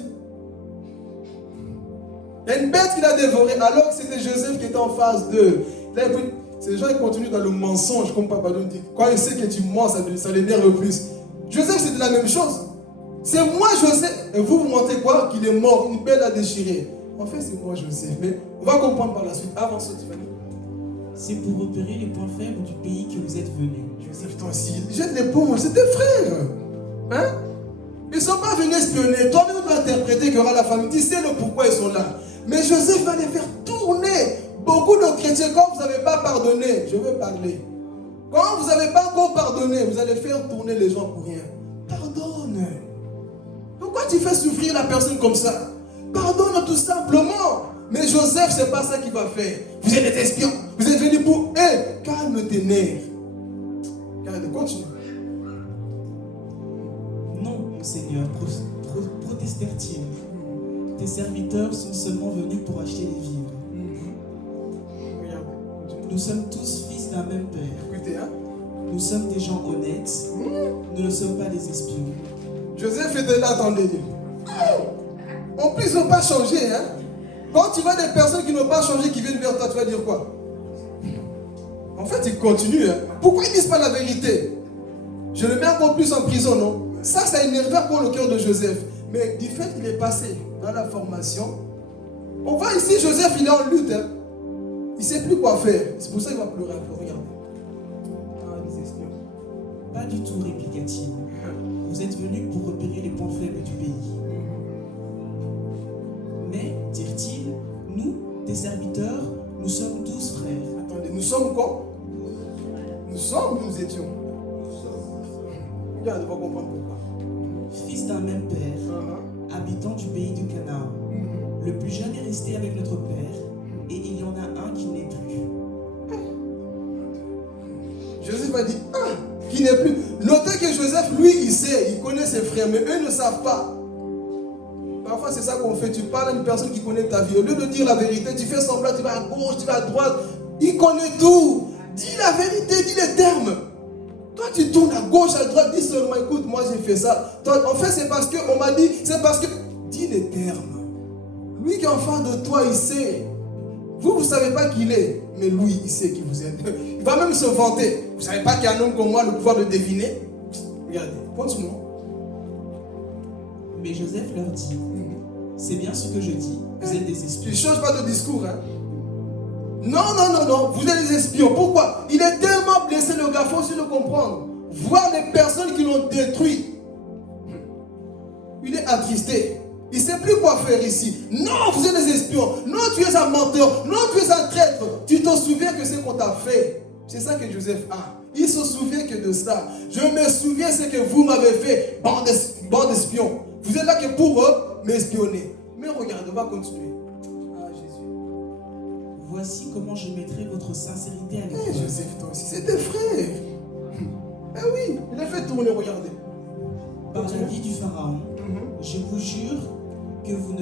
Il y a une bête qu'il a dévorée, alors que c'était Joseph qui était en face d'eux. Ces gens, ils continuent dans le mensonge, comme Papa nous dit. Quand il sait que tu mens, ça l'énerve plus. Joseph, c'était la même chose. C'est moi, Joseph. Et vous mentez quoi? Qu'il est mort, une bête à déchirer. En fait, c'est moi, Joseph. Mais on va comprendre par la suite. Avance, Tiffany. C'est pour repérer les points faibles du pays que vous êtes venus. Joseph, toi aussi, jette l'éponge, c'est tes frères. Hein? Ils ne sont pas venus espionner. Toi-même, tu dois interpréter qu'il y aura la famille. Tu sais le pourquoi ils sont là. Mais Joseph va les faire tourner. Beaucoup de chrétiens, quand vous n'avez pas pardonné, je veux parler. Quand vous n'avez pas encore pardonné, vous allez faire tourner les gens pour rien. Pardonne. Pourquoi tu fais souffrir la personne comme ça? Pardonne tout simplement. Mais Joseph, c'est pas ça qu'il va faire. Vous êtes des espions. Vous êtes venus pour... calme tes nerfs. Continue. Non, mon Seigneur, protestèrent-ils. Tes serviteurs sont seulement venus pour acheter des vivres. Nous sommes tous fils d'un même père. Écoutez, hein? Nous sommes des gens honnêtes. Nous ne sommes pas des espions. Joseph était là dans les lieux. En plus, ils n'ont pas changé. Hein? Quand tu vois des personnes qui n'ont pas changé, qui viennent vers toi, tu vas dire quoi? En fait, ils continuent. Hein? Pourquoi ils ne disent pas la vérité? Je le mets encore plus en prison, non? Ça énerve encore le cœur de Joseph. Mais du fait qu'il est passé dans la formation, on voit ici, Joseph, il est en lutte. Hein? Il ne sait plus quoi faire. C'est pour ça qu'il va pleurer un peu. Regardez. Ah, les espions. Pas du tout, répliqua-t-il. Vous êtes venus pour repérer les points faibles du pays. Mais, dirent-ils, nous, tes serviteurs, nous sommes 12 frères. Attendez, nous sommes quoi? Nous étions. Regarde, on va comprendre pourquoi. Fils d'un même père, habitant du pays de Canaan. Le plus jeune est resté avec notre père, et il y en a un qui n'est plus. Joseph a dit, qui n'est plus. Notez que Joseph, lui, il sait, il connaît ses frères, mais eux ne savent pas. Parfois, c'est ça qu'on fait. Tu parles à une personne qui connaît ta vie. Au lieu de dire la vérité, tu fais semblant, tu vas à gauche, tu vas à droite. Il connaît tout. Dis la vérité, dis les termes. Toi, tu tournes à gauche, à droite, dis seulement, écoute, moi j'ai fait ça. Toi, en fait, c'est parce qu'on m'a dit, c'est parce que... Dis les termes. Lui qui est en face de toi, il sait. Vous ne savez pas qui il est, mais lui, il sait qui vous êtes. Il va même se vanter. Vous ne savez pas qu'il y a un homme comme moi, le pouvoir de deviner? Regardez, continue. Mais Joseph leur dit, c'est bien ce que je dis, vous êtes des espions. Tu ne changes pas de discours, hein? Non, vous êtes des espions. Pourquoi? Il est tellement blessé, le gars, il faut aussi le comprendre. Voir les personnes qui l'ont détruit. Il est attristé. Il ne sait plus quoi faire ici. Non, vous êtes des espions. Non, tu es un menteur. Non, tu es un traître. Tu te souviens que c'est ce qu'on t'a fait. C'est ça que Joseph a. Il se souvient que de ça. Je me souviens ce que vous m'avez fait, bande d'espions. Vous êtes là que pour m'espionner. Mais regarde, on va continuer. Ah, Jésus. Voici comment je mettrai votre sincérité à l'épreuve. Joseph, toi aussi, c'est tes frères. Eh oui, il a fait tourner, regardez. Par la vie du Pharaon, je vous jure que vous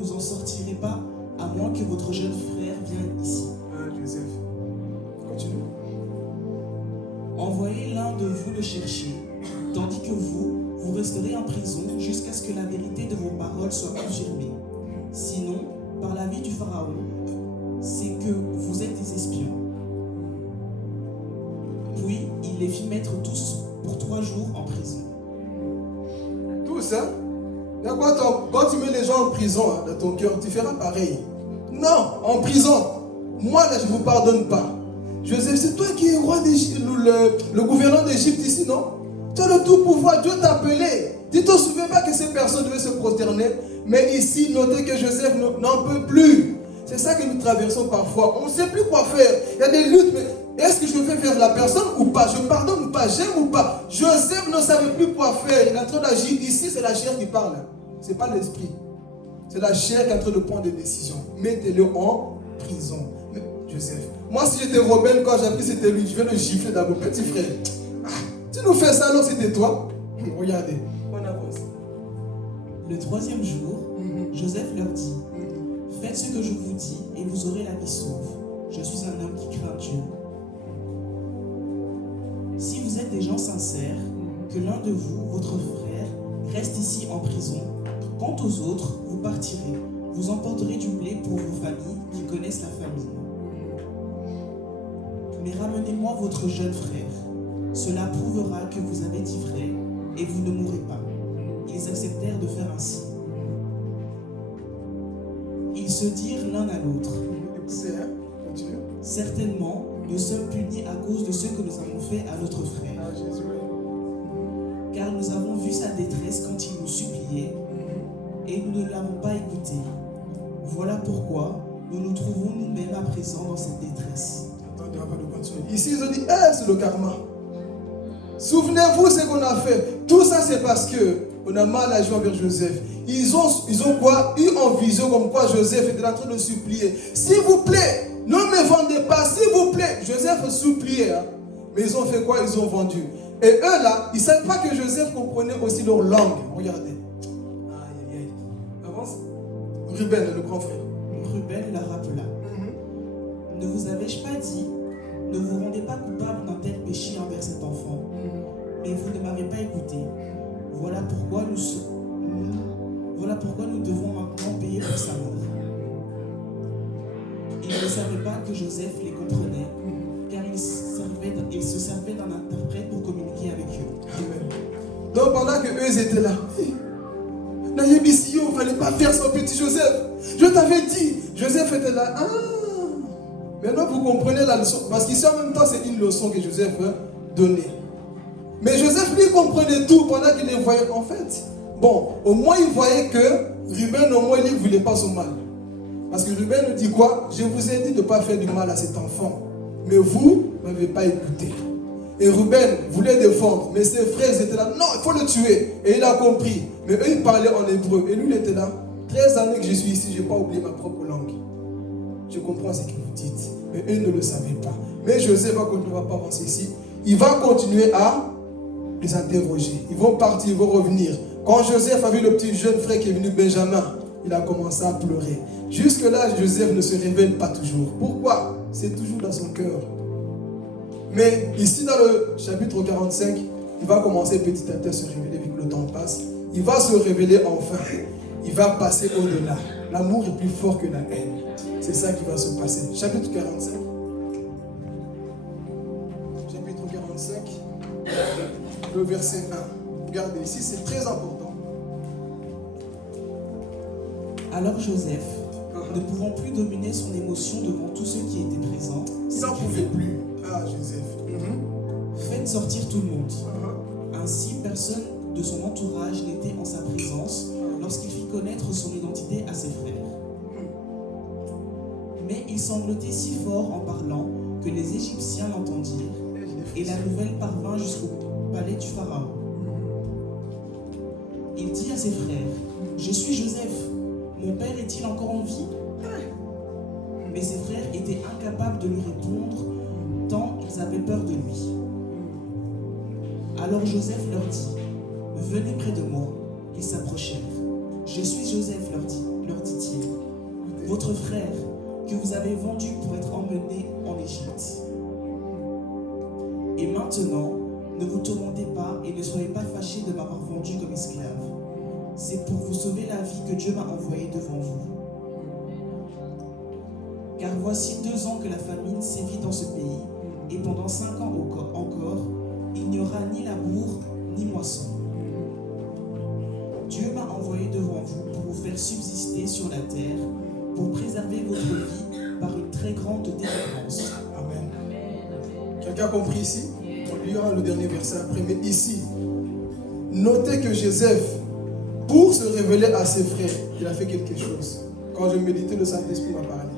nous en sortirez pas, à moins que votre jeune frère vienne ici. Ah, Joseph. Continue. Envoyez l'un de vous le chercher, tandis que vous resterez en prison jusqu'à ce que la vérité de vos paroles soit confirmée. Sinon, par la vie du Pharaon, c'est que vous êtes des espions. Puis, il les fit mettre tous pour 3 jours en prison. tous, hein. Quand tu mets les gens en prison, hein, dans ton cœur, tu feras pareil. Non, en prison. Moi, là, je ne vous pardonne pas. Joseph, c'est toi qui es roi d'Égypte, le gouverneur d'Égypte ici, non? Tu as le tout pouvoir, Dieu t'a appelé. Tu ne te souviens pas que ces personnes devaient se prosterner. Mais ici, notez que Joseph n'en peut plus. C'est ça que nous traversons parfois. On ne sait plus quoi faire. Il y a des luttes, mais est-ce que je fais faire la personne ou pas? Je pardonne ou pas? J'aime ou pas? Joseph ne savait plus quoi faire. Il est en train d'agir. Ici, c'est la chair qui parle. Ce n'est pas l'esprit. C'est la chair qui est en train de prendre des décisions. Mettez-le en prison. Mais Joseph, moi si j'étais rebelle, quand j'ai appris c'était lui, je vais le gifler dans mon petit frère. Ah, tu nous fais ça alors c'était toi? Regardez, on avance. Le troisième jour, Joseph leur dit, faites ce que je vous dis et vous aurez la vie sauve. Je suis un homme qui craint Dieu. Si vous êtes des gens sincères, que l'un de vous, votre frère, reste ici en prison. Quant aux autres, vous partirez. Vous emporterez du blé pour vos familles qui connaissent la famine. Mais ramenez-moi votre jeune frère. Cela prouvera que vous avez dit vrai et vous ne mourrez pas. Ils acceptèrent de faire ainsi. Ils se dirent l'un à l'autre. Certainement, nous sommes punis à cause de ce que nous avons fait à notre frère. Car nous avons vu sa détresse quand il nous suppliait et nous ne l'avons pas écouté. Voilà pourquoi nous nous trouvons nous-mêmes à présent dans cette détresse. Attendez, avant de continuer. Ici, ils ont dit, c'est le karma. Souvenez-vous ce qu'on a fait. Tout ça, c'est parce qu'on a mal agi envers Joseph. Ils ont quoi? Eu en vision comme quoi Joseph était en train de supplier. S'il vous plaît, ne me vendez pas, s'il vous plaît. Joseph suppliait. Hein? Mais ils ont fait quoi? Ils ont vendu. Et eux là, ils ne savaient pas que Joseph comprenait aussi leur langue. Regardez. Aïe, aïe, aïe. Avance. Ruben, le grand frère. Ruben la rappela. Ne vous avais-je pas dit, ne vous rendez pas coupable d'un tel péché envers cet enfant, mais vous ne m'avez pas écouté. Voilà pourquoi nous devons maintenant payer pour sa mort. Ils ne savaient pas que Joseph les comprenait, car il se servait d'un interprète pour communiquer avec eux. Amen. Donc pendant que eux étaient là, Naïbissi, il ne fallait pas faire son petit Joseph. Je t'avais dit, Joseph était là. Ah, maintenant vous comprenez la leçon. Parce qu'ici en même temps, c'est une leçon que Joseph donnait. Mais Joseph lui comprenait tout pendant qu'il les voyait. En fait, bon, au moins il voyait que Ruben, au moins, il ne voulait pas son mal. Parce que Ruben nous dit quoi? Je vous ai dit de ne pas faire du mal à cet enfant. Mais vous ne m'avez pas écouté. Et Ruben voulait défendre. Mais ses frères étaient là. Non, il faut le tuer. Et il a compris. Mais eux, ils parlaient en hébreu. Et lui, il était là. 13 années que je suis ici, je n'ai pas oublié ma propre langue. Je comprends ce que vous dites. Mais eux ne le savaient pas. Mais Joseph va continuer, ne va pas avancer ici. Il va continuer à les interroger. Ils vont partir, ils vont revenir. Quand Joseph a vu le petit jeune frère qui est venu, Benjamin, il a commencé à pleurer. Jusque-là, Joseph ne se révèle pas toujours. Pourquoi? C'est toujours dans son cœur. Mais ici, dans le chapitre 45, il va commencer petit à petit à se révéler, vu que le temps passe. Il va se révéler enfin. Il va passer au-delà. L'amour est plus fort que la haine. C'est ça qui va se passer. Chapitre 45. Chapitre 45, le verset 1. Regardez, ici, c'est très important. Alors Joseph, ne pouvant plus dominer son émotion devant tous ceux qui étaient présents, Il n'en pouvait plus. Ah, Joseph. faites sortir tout le monde. Ainsi, personne de son entourage n'était en sa présence lorsqu'il fit connaître son identité à ses frères. Mais il sanglotait si fort en parlant que les Égyptiens l'entendirent, et la nouvelle parvint jusqu'au palais du Pharaon. Il dit à ses frères, « Je suis Joseph, mon père est-il encore en vie ?» Mais ses frères étaient incapables de lui répondre, tant ils avaient peur de lui. Alors Joseph leur dit, « Venez près de moi. » Ils s'approchèrent. « Je suis Joseph, leur dit-il, votre frère, que vous avez vendu pour être emmené en Égypte. Et maintenant, ne vous tourmentez pas et ne soyez pas fâchés de m'avoir vendu comme esclave. C'est pour vous sauver la vie que Dieu m'a envoyé devant vous. Car voici 2 ans que la famine sévit dans ce pays, et pendant 5 ans encore, il n'y aura ni labour ni moisson. vous faire subsister sur la terre, pour préserver votre vie par une très grande délivrance. Amen. Quelqu'un a compris ici? On lira le dernier verset après, mais ici, notez que Joseph, pour se révéler à ses frères, il a fait quelque chose. Quand je méditais, le Saint-Esprit m'a parlé.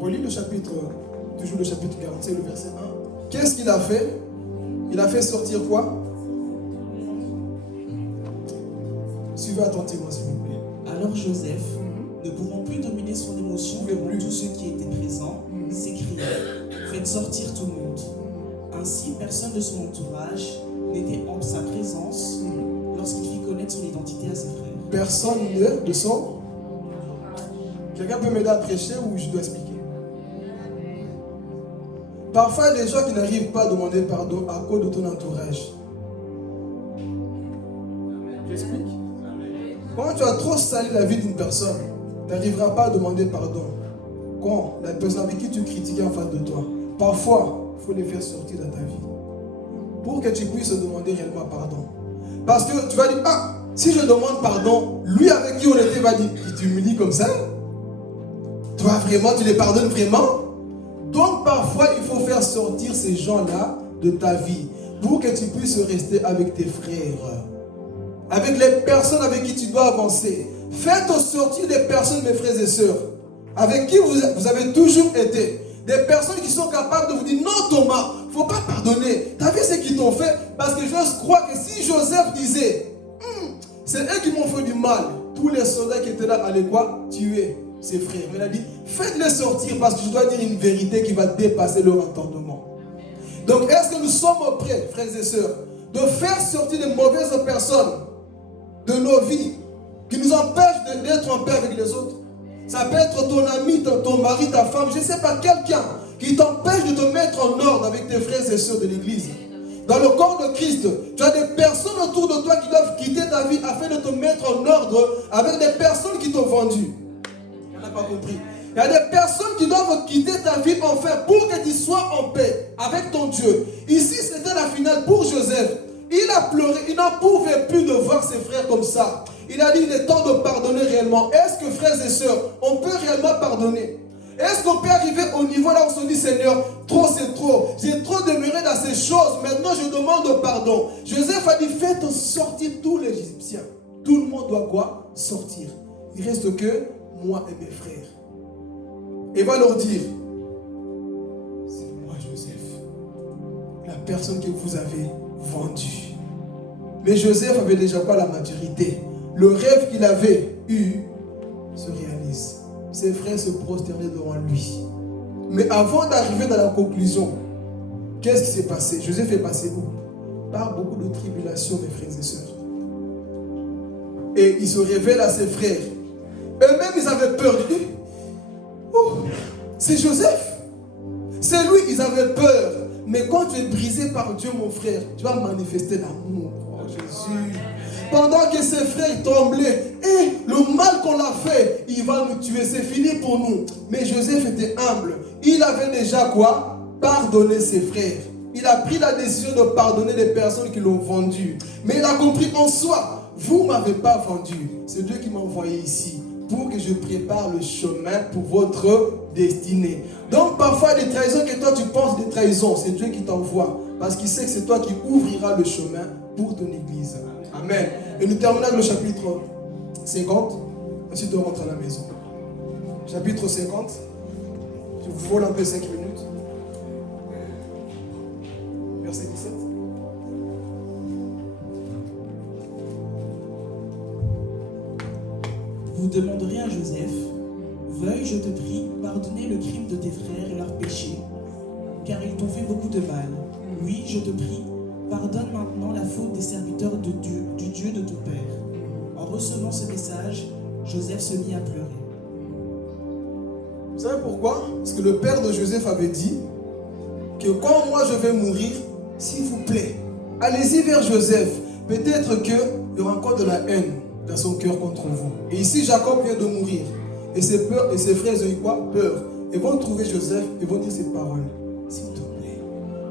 Relis le chapitre, toujours le chapitre 45, le verset 1. Qu'est-ce qu'il a fait? Il a fait sortir quoi? Suivez attentivement, s'il vous plaît. Alors Joseph, ne pouvant plus dominer son émotion devant tous ceux qui étaient présents, s'écria « Faites sortir tout le monde ». Ainsi, personne de son entourage n'était en sa présence lorsqu'il fit connaître son identité à ses frères. Personne de son... Quelqu'un peut m'aider à prêcher ou je dois expliquer? Parfois, il y a des gens qui n'arrivent pas à demander pardon à cause de ton entourage. J'explique. Quand tu as trop sali la vie d'une personne, tu n'arriveras pas à demander pardon. Quand la personne avec qui tu critiquais en face de toi, parfois, il faut les faire sortir de ta vie. Pour que tu puisses demander réellement pardon. Parce que tu vas dire, ah, si je demande pardon, lui avec qui on était va dire, il t'humilie comme ça? Toi vraiment, tu les pardonnes vraiment? Donc parfois, il faut faire sortir ces gens-là de ta vie pour que tu puisses rester avec tes frères, avec les personnes avec qui tu dois avancer. Faites sortir des personnes, mes frères et sœurs, avec qui vous avez toujours été. Des personnes qui sont capables de vous dire, non Thomas, il ne faut pas pardonner. Tu as vu ce qu'ils t'ont fait? Parce que je crois que si Joseph disait, c'est eux qui m'ont fait du mal, tous les soldats qui étaient là allaient quoi? Tuer ses frères. Il a dit, faites-les sortir parce que je dois dire une vérité qui va dépasser leur entendement. Donc, est-ce que nous sommes prêts, frères et sœurs, de faire sortir de mauvaises personnes de nos vies qui nous empêchent d'être en paix avec les autres? Ça peut être ton ami, ton mari, ta femme, je ne sais pas, quelqu'un qui t'empêche de te mettre en ordre avec tes frères et sœurs de l'église. Dans le corps de Christ, tu as des personnes autour de toi qui doivent quitter ta vie afin de te mettre en ordre avec des personnes qui t'ont vendu. On n'a pas compris. Il y a des personnes qui doivent quitter ta vie enfin pour que tu sois en paix avec ton Dieu. Ici, c'était la finale pour Joseph. Il a pleuré, il n'en pouvait plus de voir ses frères comme ça. Il a dit, il est temps de pardonner réellement. Est-ce que, frères et sœurs, on peut réellement pardonner? Est-ce qu'on peut arriver au niveau là où on se dit, Seigneur, trop c'est trop. J'ai trop demeuré dans ces choses. Maintenant, je demande pardon. Joseph a dit, faites sortir tous les Égyptiens. Tout le monde doit quoi? Sortir. Il reste que moi et mes frères. Et va leur dire, c'est moi Joseph, la personne que vous avez vendue. Mais Joseph avait déjà pas la maturité. Le rêve qu'il avait eu se réalise. Ses frères se prosternaient devant lui. Mais avant d'arriver dans la conclusion, qu'est-ce qui s'est passé? Joseph est passé où? Par beaucoup de tribulations, mes frères et sœurs. Et il se révèle à ses frères. Eux-mêmes, ils avaient peur. Ils disent, oh, c'est Joseph. C'est lui, ils avaient peur. Mais quand tu es brisé par Dieu, mon frère, tu vas manifester l'amour. Oh Jésus. Pendant que ses frères tremblaient, et le mal qu'on a fait, il va nous tuer, c'est fini pour nous. Mais Joseph était humble. Il avait déjà quoi? Pardonné ses frères. Il a pris la décision de pardonner les personnes qui l'ont vendu. Mais il a compris en soi, vous ne m'avez pas vendu. C'est Dieu qui m'a envoyé ici pour que je prépare le chemin pour votre destinée. Donc parfois les trahisons que toi tu penses des trahisons, c'est Dieu qui t'envoie. Parce qu'il sait que c'est toi qui ouvriras le chemin pour ton église. Amen. Et nous terminons avec le chapitre 50. Ensuite on rentre à la maison. Chapitre 50. Je vous vole un peu 5 minutes. Verset 17. Vous demanderez à Joseph, veuille, je te prie, pardonner le crime de tes frères et leurs péchés, car ils t'ont fait beaucoup de mal. Oui, je te prie, pardonne maintenant la faute des serviteurs de Dieu, du Dieu de ton père. En recevant ce message, Joseph se mit à pleurer. Vous savez pourquoi? Parce que le père de Joseph avait dit que quand moi je vais mourir, s'il vous plaît, allez-y vers Joseph. Peut-être qu'il y aura encore de la haine dans son cœur contre vous. Et ici, Jacob vient de mourir. Et ses frères ont eu quoi? Peur. Ils vont trouver Joseph et vont dire ces paroles. S'il te plaît,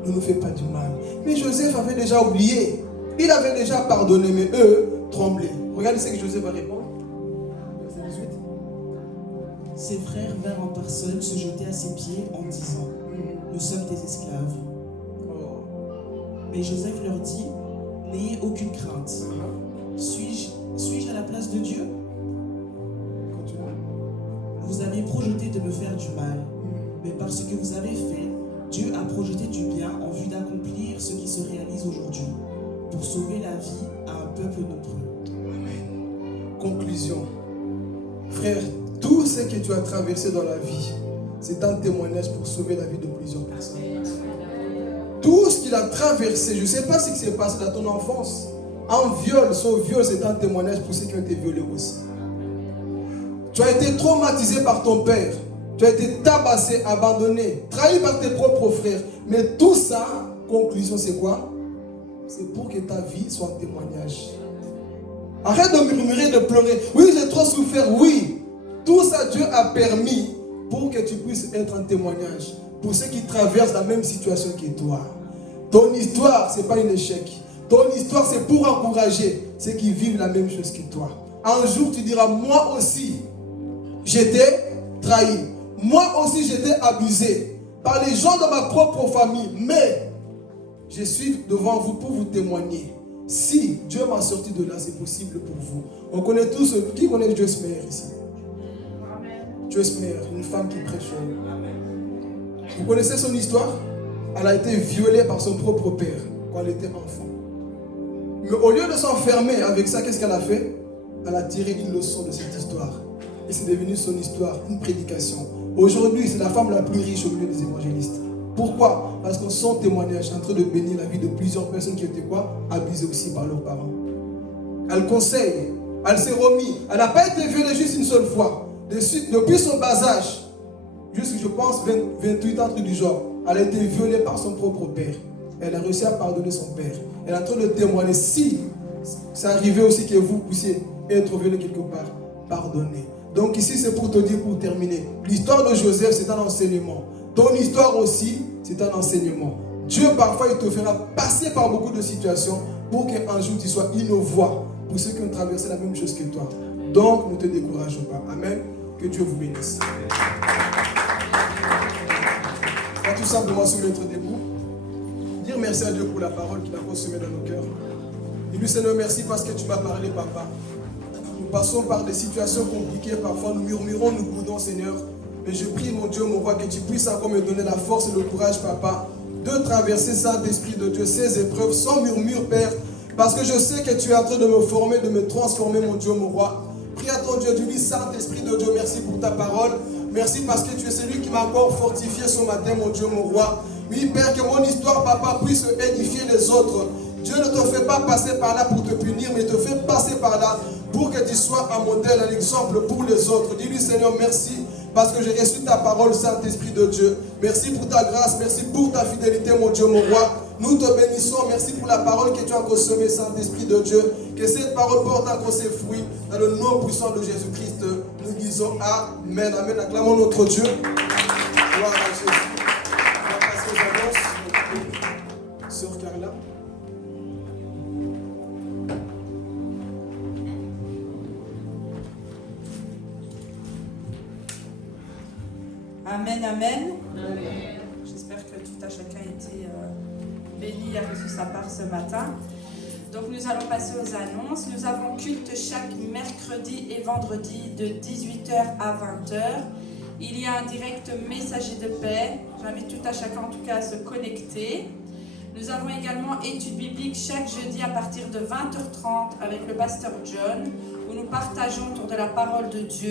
ne nous fais pas du mal. Mais Joseph avait déjà oublié. Il avait déjà pardonné, mais eux, trembler. Regardez ce que Joseph va répondre. Verset 18. Ses frères vinrent en personne se jeter à ses pieds en disant, nous sommes tes esclaves. Oh. Mais Joseph leur dit, n'ayez aucune crainte. Suis-je à la place de Dieu? Continue. Vous avez projeté de me faire du mal, mais parce que vous avez fait, Dieu a projeté du bien en vue d'accomplir ce qui se réalise aujourd'hui, pour sauver la vie à un peuple nombreux. Amen. Conclusion. Frère, tout ce que tu as traversé dans la vie, c'est un témoignage pour sauver la vie de plusieurs personnes. Tout ce qu'il a traversé, je ne sais pas ce qui s'est passé dans ton enfance. Un viol, son viol, c'est un témoignage pour ceux qui ont été violés aussi. Tu as été traumatisé par ton père. Tu as été tabassé, abandonné, trahi par tes propres frères. Mais tout ça, conclusion, c'est quoi? C'est pour que ta vie soit un témoignage. Arrête de murmurer, de pleurer. Oui, j'ai trop souffert, oui. Tout ça, Dieu a permis pour que tu puisses être un témoignage pour ceux qui traversent la même situation que toi. Ton histoire, ce n'est pas un échec. Ton histoire, c'est pour encourager ceux qui vivent la même chose que toi. Un jour, tu diras, moi aussi, j'étais trahi. Moi aussi, j'étais abusé par les gens de ma propre famille. Mais je suis devant vous pour vous témoigner. Si Dieu m'a sorti de là, c'est possible pour vous. On connaît tous, qui connaît Joyce Meyer ici? Joyce Meyer, une femme qui prêche. Vous connaissez son histoire? Elle a été violée par son propre père quand elle était enfant. Mais au lieu de s'enfermer avec ça, qu'est-ce qu'elle a fait? Elle a tiré une leçon de cette histoire. Et c'est devenu son histoire, une prédication. Aujourd'hui, c'est la femme la plus riche au milieu des évangélistes. Pourquoi? Parce que son témoignage est en train de bénir la vie de plusieurs personnes qui étaient quoi? Abusées aussi par leurs parents. Elle conseille, elle s'est remise. Elle n'a pas été violée juste une seule fois. Depuis son bas âge, jusqu'à je pense 28 ans, truc du genre, elle a été violée par son propre père. Elle a réussi à pardonner son père. Elle est en train de témoigner. Si c'est arrivé aussi que vous puissiez être violé quelque part, pardonnez. Donc ici c'est pour te dire, pour terminer, l'histoire de Joseph c'est un enseignement. Ton histoire aussi c'est un enseignement. Dieu parfois il te fera passer par beaucoup de situations pour qu'un jour tu sois une voix pour ceux qui ont traversé la même chose que toi. Donc ne te décourage pas. Amen. Que Dieu vous bénisse. On va tout simplement se mettre debout. Dire merci à Dieu pour la parole qu'il a consommée dans nos cœurs. Dis-lui Seigneur merci parce que tu m'as parlé papa. Nous passons par des situations compliquées, parfois nous murmurons, nous boudons Seigneur. Mais je prie mon Dieu, mon roi, que tu puisses encore me donner la force et le courage papa de traverser Saint-Esprit de Dieu, ces épreuves sans murmure Père. Parce que je sais que tu es en train de me former, de me transformer mon Dieu, mon roi. Prie à ton Dieu, dis-lui Saint-Esprit de Dieu, merci pour ta parole. Merci parce que tu es celui qui m'a encore fortifié ce matin mon Dieu, mon roi. Oui Père, que mon histoire papa puisse édifier les autres. Dieu ne te fait pas passer par là pour te punir, mais te fait passer par là pour que tu sois un modèle, un exemple pour les autres. Dis-lui Seigneur merci parce que j'ai reçu ta parole Saint-Esprit de Dieu. Merci pour ta grâce, merci pour ta fidélité mon Dieu, mon roi. Nous te bénissons, merci pour la parole que tu as consommée Saint-Esprit de Dieu. Que cette parole porte encore ses fruits dans le nom puissant de Jésus-Christ. Nous disons Amen, Amen. Acclamons notre Dieu. Gloire à Jésus. On va passer aux annonces. Sœur Carla. Amen, amen. J'espère que tout à chacun a été béni, a reçu sa part ce matin. Donc nous allons passer aux annonces. Nous avons culte chaque mercredi et vendredi de 18h à 20h. Il y a un direct messager de paix. J'invite tout à chacun en tout cas à se connecter. Nous avons également études bibliques chaque jeudi à partir de 20h30 avec le pasteur John, où nous partageons autour de la parole de Dieu.